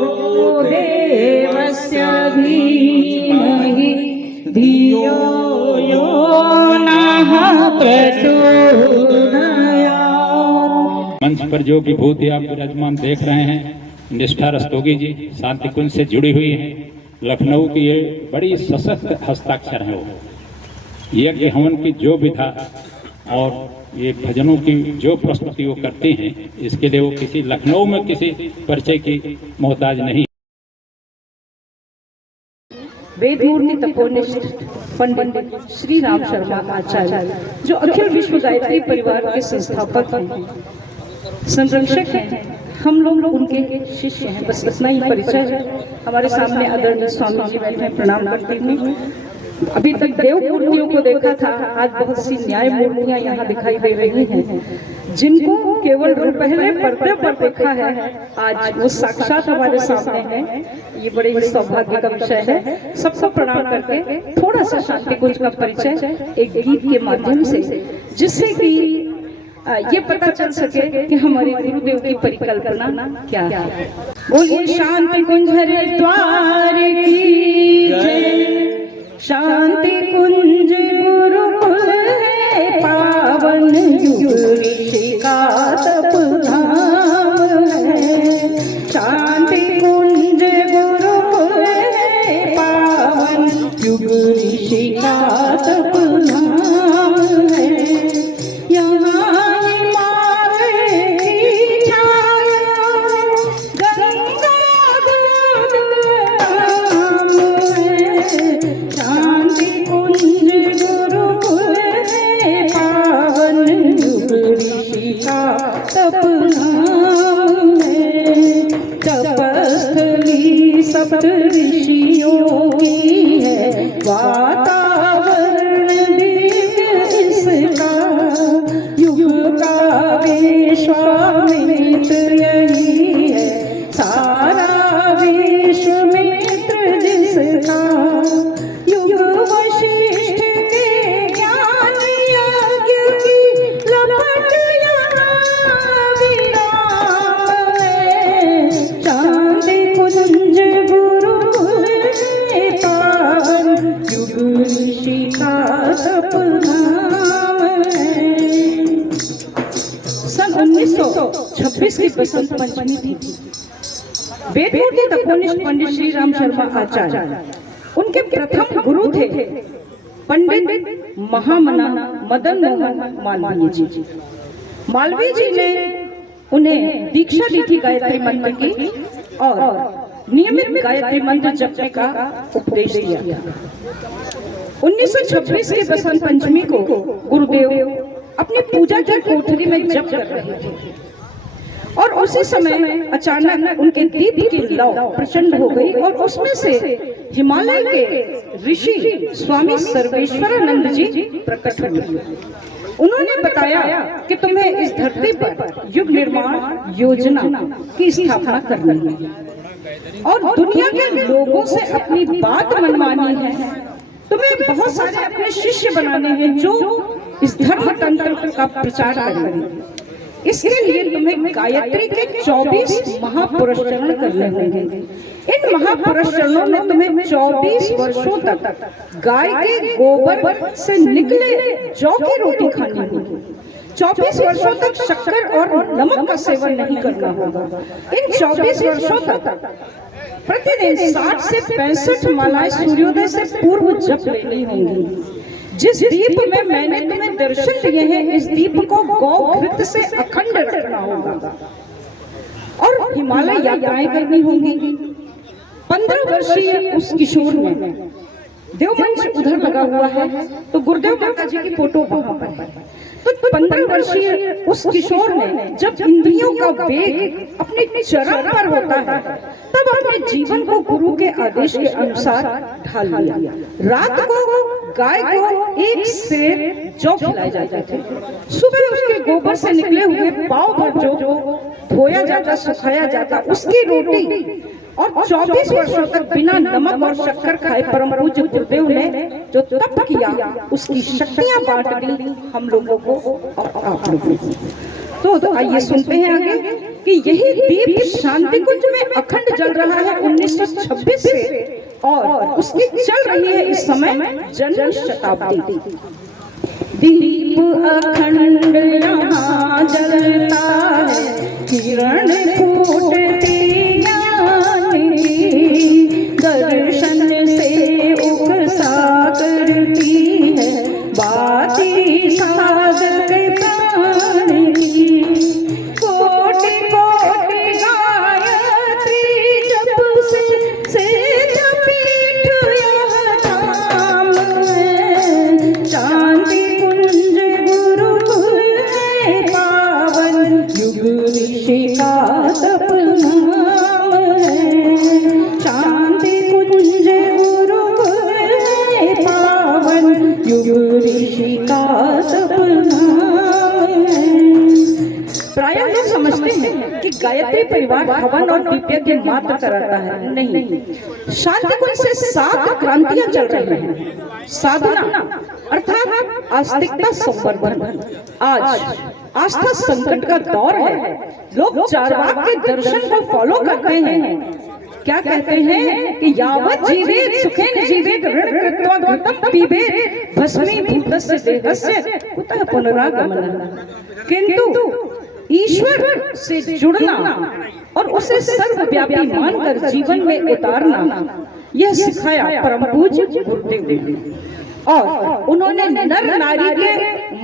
देवस्य धीमहि धियो यो नः प्रचोदयात्। मंच पर जो विभूति आप विराजमान देख रहे हैं, निष्ठा रस्तोगी जी शांति कुंज से जुड़ी हुई हैं। लखनऊ की ये बड़ी सशक्त हस्ताक्षर है। वो यज्ञ हवन की जो विधा और ये भजनों की जो प्रस्तुति वो करती हैं, इसके लिए वो किसी लखनऊ में किसी परिचय की मोहताज नहीं। वेदमूर्ति तपोनिष्ठ पंडित श्री राम शर्मा आचार्य, जो अखिल विश्व गायत्री परिवार के संस्थापक हैं, संरक्षक हैं, हम लोग उनके शिष्य हैं। बस इतना ही परिचय है। हमारे सामने आदरणीय स्वामी जी बैठे, प्रणाम करती हूँ। अभी तक देव मूर्तियों को देखा था, आज बहुत सी न्याय मूर्तियां यहाँ दिखाई दे रही हैं, जिनको केवल पहले पर्दे पर देखा है, आज वो साक्षात हमारे सामने हैं। ये बड़े ही सौभाग्य का विषय है। सबको प्रणाम करके थोड़ा सा शांति कुंज का परिचय एक गीत के माध्यम से, जिससे कि ये पता चल सके कि हमारे गुरुदेव की परिकल्पना क्या है। बोलिए शांति कुंज हरिद्वार की जय, शांति कुंज गुरुकुल है पावन युग ऋषि का तप धाम है। शांति कुंज गुरुकुल है पावन युग ऋषि का तप धाम है। यहाँ सप्त ऋषियों की है वातावरण दिव्य इसका, युग का विश्वामित्र यही है सारा विश्वामित्र जिसका। युग वशिष्ठ के ज्ञान यज्ञ की लपट यहाँ विराम है। शांति कुंज सन 1926 की बसंत पंचमी थी। बेदपुर के तपोनिष्ठ पंडित श्री राम शर्मा आचार्य उनके प्रथम गुरु थे पंडित महामना मदन मोहन मालवीय जी। मालवीय जी ने उन्हें दीक्षा दी थी गायत्री मंत्र की और नियमित गायत्री मंत्र जपने का उपदेश दिया था। 1926 के बसंत पंचमी को गुरुदेव अपनी पूजा की कोठरी में जप कर रहे थे और उसी समय अचानक उनके दीप की लौ प्रचंड हो गई और उसमें से हिमालय के ऋषि स्वामी सर्वेश्वरानंद जी प्रकट हुए। उन्होंने बताया कि तुम्हें इस धरती पर युग निर्माण योजना की स्थापना करनी है और दुनिया के लोगों से अपनी बात मनवानी है। तुम्हें बहुत सारे अपने शिष्य बनाने हैं जो इस धर्म तंत्र का प्रचार करेंगे। इसके लिए तुम्हें गायत्री के 24 महापुरुष चरण करने होंगे। इन महापुरुष चरणों में तुम्हें 24 वर्षों तक गाय के गोबर से निकले जौ की रोटी खानी होगी। 24 वर्षों तक शक्कर और नमक का सेवन नहीं करना होगा। इन 24 वर्षों तक प्रतिदिन 60 से 65 मालाएं सूर्योदय से पूर्व जप लेनी होंगी। जिस दीप में मैंने तुम्हें दर्शन दिए हैं, इस दीप को गौ घृत से अखंड रखना होगा और हिमालय यात्राएं करनी होंगी। 15 वर्षीय उस किशोर में देवमंच उधर लगा हुआ है तो गुरुदेव माता जी की फोटो वहां पर है। तो 15 वर्षीय उस किशोर ने जब इंद्रियों का वेग अपने चरम पर होता है तब अपने जीवन को गुरु के आदेश के अनुसार ढाल लिया। रात को गाय को एक सेर जौ खिलाए जाते थे। सुबह उसके गोबर से निकले हुए पाव भर जौ धोया जाता, सुखाया जाता, उसकी रोटी और 24 वर्षों तक बिना नमक और शक्कर खाए परम पूज्य गुरुदेव ने जो तप किया उसकी शक्तियां बांट दी हम लोगों को और आप लोगों को। तो आइए सुनते हैं आगे कि यही दीप शांति कुंज में अखंड जल रहा है 1926 से और उसकी चल रही है इस समय जन्म शताब्दी। दीप अखंड यहाँ जलता है, किरण फूटती दर्शन से उकसा करती है बाती साधक प्राण की। कोटि कोटि गायत्री जप से पीठ यह धाम है। शांति कुंज गुरुकुल है पावन युग ऋषि का तप नाम है। शांति कुंज गुरुकुल है पावन युग ऋषि का तप नाम है। प्राय लोग समझते हैं कि गायत्री परिवार हवन और दीप यज्ञ मात्र कराता है, नहीं। शांति कुंज से 7 क्रांतियां चल रही हैं। साधना अर्थात आस्तिकता संवर्धन। आज आस्था संकट का दौर है। लोग चारवाक के दर्शन को फॉलो करते हैं। क्या कहते हैं कि यावत जीवेत सुखेन जीवेत ऋण कृत्वा घृतं पीबेत भस्मीभूतस्य देहस्य कुतः पुनरागमनम्। किंतु ईश्वर से जुड़ना और उसे सर्वव्यापी मानकर जीवन में उतारना, यह सिखाया परम पूज्य गुरुदेव ने। और उन्होंने नर नारी के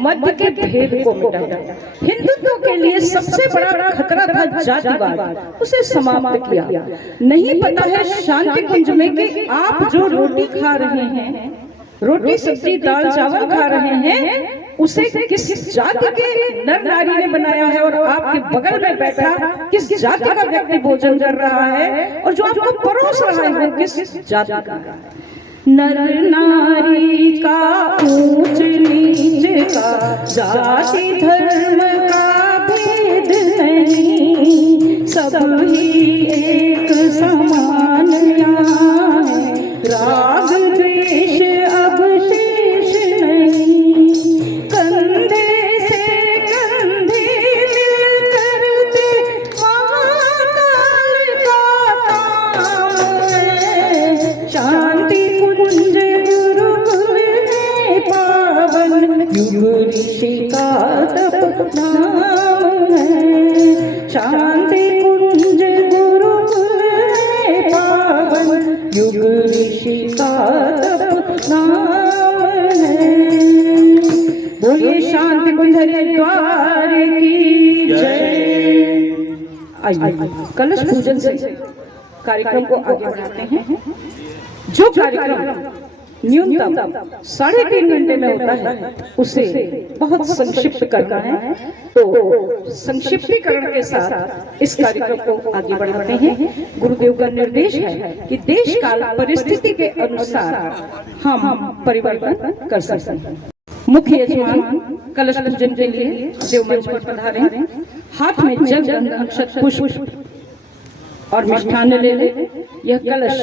मध्य के भेद को मिटाया। हिंदुत्व के लिए सबसे बड़ा खतरा था जातिवाद, उसे समाप्त किया। नहीं पता है शांति कुंज में कि आप जो रोटी खा रहे हैं, रोटी सब्जी दाल चावल खा रहे हैं, उसे किस जाति के नर नारी ने बनाया है, और आपके बगल में बैठा किस जाति का व्यक्ति भोजन कर रहा है, और जो आपको परोस रहा है वो किस जाति का है। नर नारी का ऊंच नीच का जाति धर्म का भेद नहीं, सब ही एक समान यहाँ है, राग द्वेष अब शेष नहीं। कंधे से कंधे मिल करते महाकाल का काम है। शांति कुंज गुरुकुल में पावन युग ऋषि का तप नाम है। शांति कुंज गुरुकुल में पावन युग ऋषि का तप नाम है। बोलिए शांति कुंज हरिद्वार की जय। आइए कलश पूजन से कार्यक्रम को आगे बढ़ाते हैं। जो कार्यक्रम न्यूनतम 3.5 घंटे में होता है, उसे बहुत संक्षिप्त करना है। तो संक्षिप्तीकरण के साथ इस कार्यक्रम को आगे बढ़ाते हैं। गुरुदेव का निर्देश है कि देश काल परिस्थिति के अनुसार हम परिवर्तन कर सकते हैं। मुख्य यजमान कलश पूजन के लिए देव मंच पर पधारे। हाथ में जल गंध अक्षत पुष्प और मिष्ठान्न ले ले। यह कलश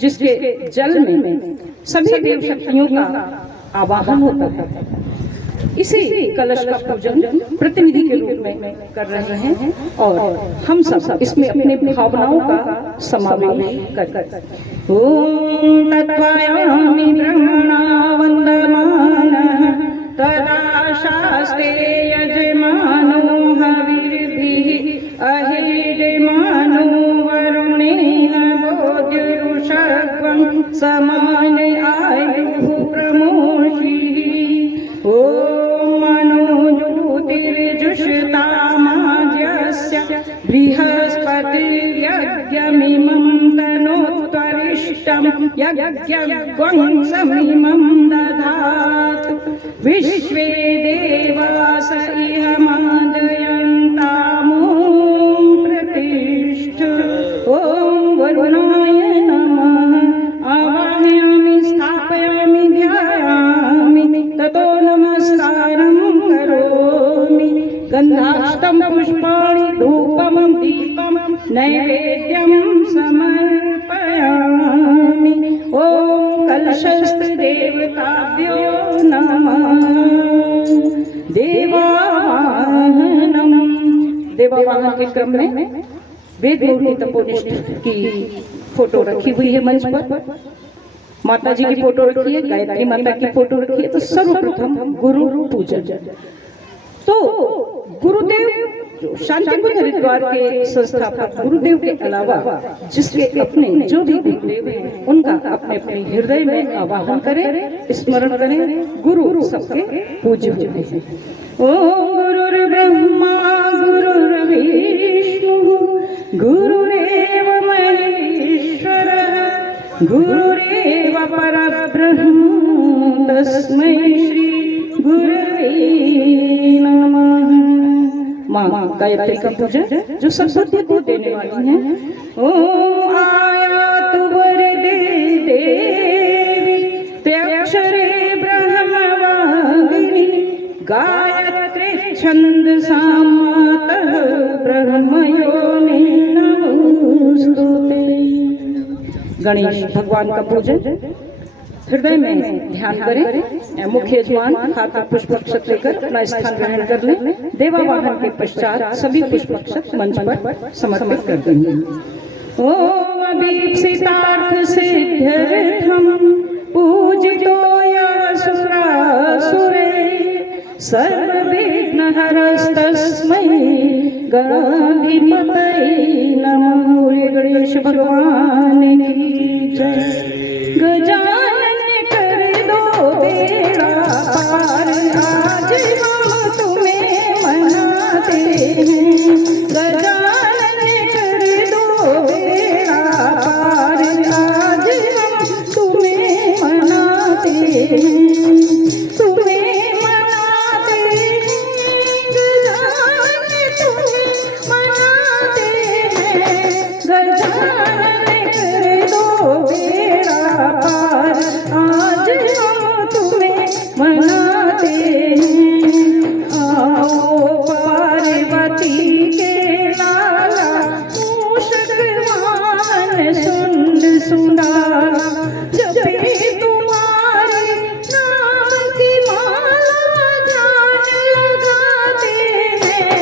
जिसके जल में सभी देव शक्तियों का आवाहन होता है, इसी कलश का पूजन प्रतिनिधि के रूप में कर रहे हैं, और हम सब इसमें अपने भावनाओं का समावेश कर। ओम तत्वायामि ब्रह्मणा वन्दमानः तदा शास्ते यजमानो हविर्भिः अहिर्मानो वरुणेन बोधिरुषध्वं समान आयुः प्रमोषि। ओम मनोज्योतिर्जुषतामाज्यस्य बृहस्पतिर्यज्ञमिमं तनोत्तरिष्टं यज्ञं समिमं दधातु। विश्वे देवास इह मादयन्तामो प्रतिष्ठ। ओम वरुणाय नमः। आवाहयामि स्थापयामि ध्यायामि ततो नमस्कारं करोमि। गन्धाष्टं पुष्पाणि धूपं दीपं नैवेद्यं समर्पयामि। ओम कलशस्थ देवताभ्यो नमः। देवावाहनम। देवावाहन के क्रम में वेद मूर्ति तपोनिष्ठ की फोटो रखी हुई है मंच पर। माता जी की फोटो रखी है, गायत्री माता की फोटो रखी है। तो सर्वप्रथम गुरु पूजन। तो गुरुदेव जो शांति कुंज हरिद्वार के संस्थापक गुरुदेव के अलावा जिसके अपने जो भी गुरुदेव हैं, उनका अपने अपने हृदय में आवाहन करें, स्मरण करें। गुरु सबके पूज्य होते हैं। ओम गुरुर्ब्रह्मा गुरुर्विष्णु गुरुरेव महेश्वरः गुरुरेव परब्रह्म तस्मै श्री गुरवे नमः। माँ गायत्री का पूजन जो सद्बुद्धि को देने वाली है। ओम आयातु वरदे देवी त्र्यक्षरे ब्रह्मवादिनी गायत्री छंदसा मातः ब्रह्मयोनि नमोस्तुते। गणेश भगवान का पूजन हृदय में ध्यान करें। मुख्य यजमान हाथ में पुष्प अक्षत लेकर अपना स्थान ग्रहण कर लें। देवा वाहन के पश्चात सभी पुष्प अक्षत मंच पर समर्पित कर देंगे। ओम अभीप्सितार्थ सिद्ध्यर्थम पूजितो यशुरासुरे सर्वविघ्नहरस्तस्मै गणाधिपतये नमः। गणेश भगवान की जय। गजानन कर दो बेड़ा पार, आज हम तुम्हें मनाते हैं। गजानन कर दो बेड़ा पार, आज हम तुम्हें मनाते हैं। तुम्हें मनाते हैं गजानन, तुम्हें मनाते हैं। गजानन कर दो बेड़ा पार, आज हम तुम्हें मनाते हैं। आओ पार्वती के लाला मूषक वाहन सुंड सुंदरा, जपे तुम्हारे नाम की माला जान लगाते हैं।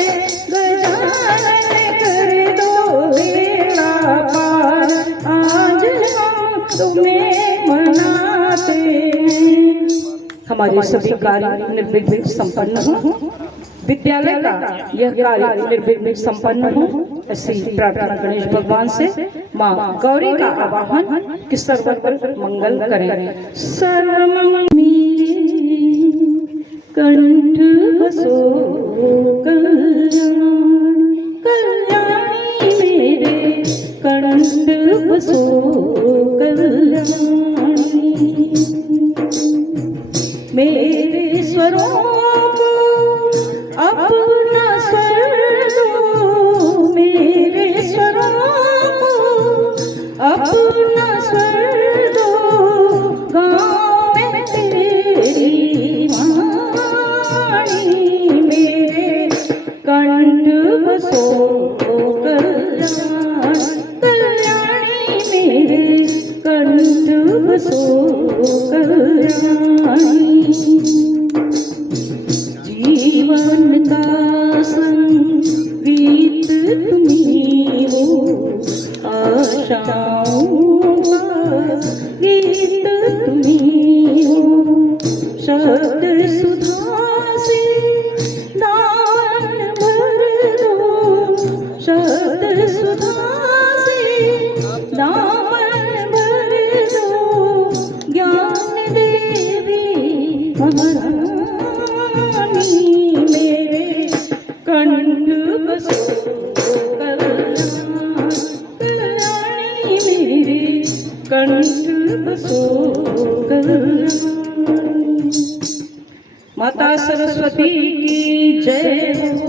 गजानन कर दो बेड़ा पार, आज हम तुम्हें मनाते हैं। हमारे सभी कार्य निर्विघ्न संपन्न हो, विद्यालय का यह कार्य निर्विघ्न संपन्न हो, ऐसी प्रार्थना गणेश भगवान से माँ गौरी का आवाहन कि सर्वत्र मंगल करें। सर्वमंगल कंठ बसो कल्याण, कल्याणी मेरे कंठ बसो कल्याणी। मेरे स्वरों को अपना स्वर दो, मेरे स्वरों को अपना स्वर दो। गाँव में तेरी वाणी, मेरे कंठ बसो कल्याण, कल्याणी मेरे कंठ बसो कल्याणी। जीवन का संगीत तुम्ही हो, आशाओं का गीत तुम्ही हो। शब्द सुधा से दान भर दो, शब्द सुधा से दान भर दो। ज्ञान देवी महारानी, मेरे कंठ बसो कल्याण, कल्याणी मेरे कंठ बसो कल्याण। माता सरस्वती की जय हो।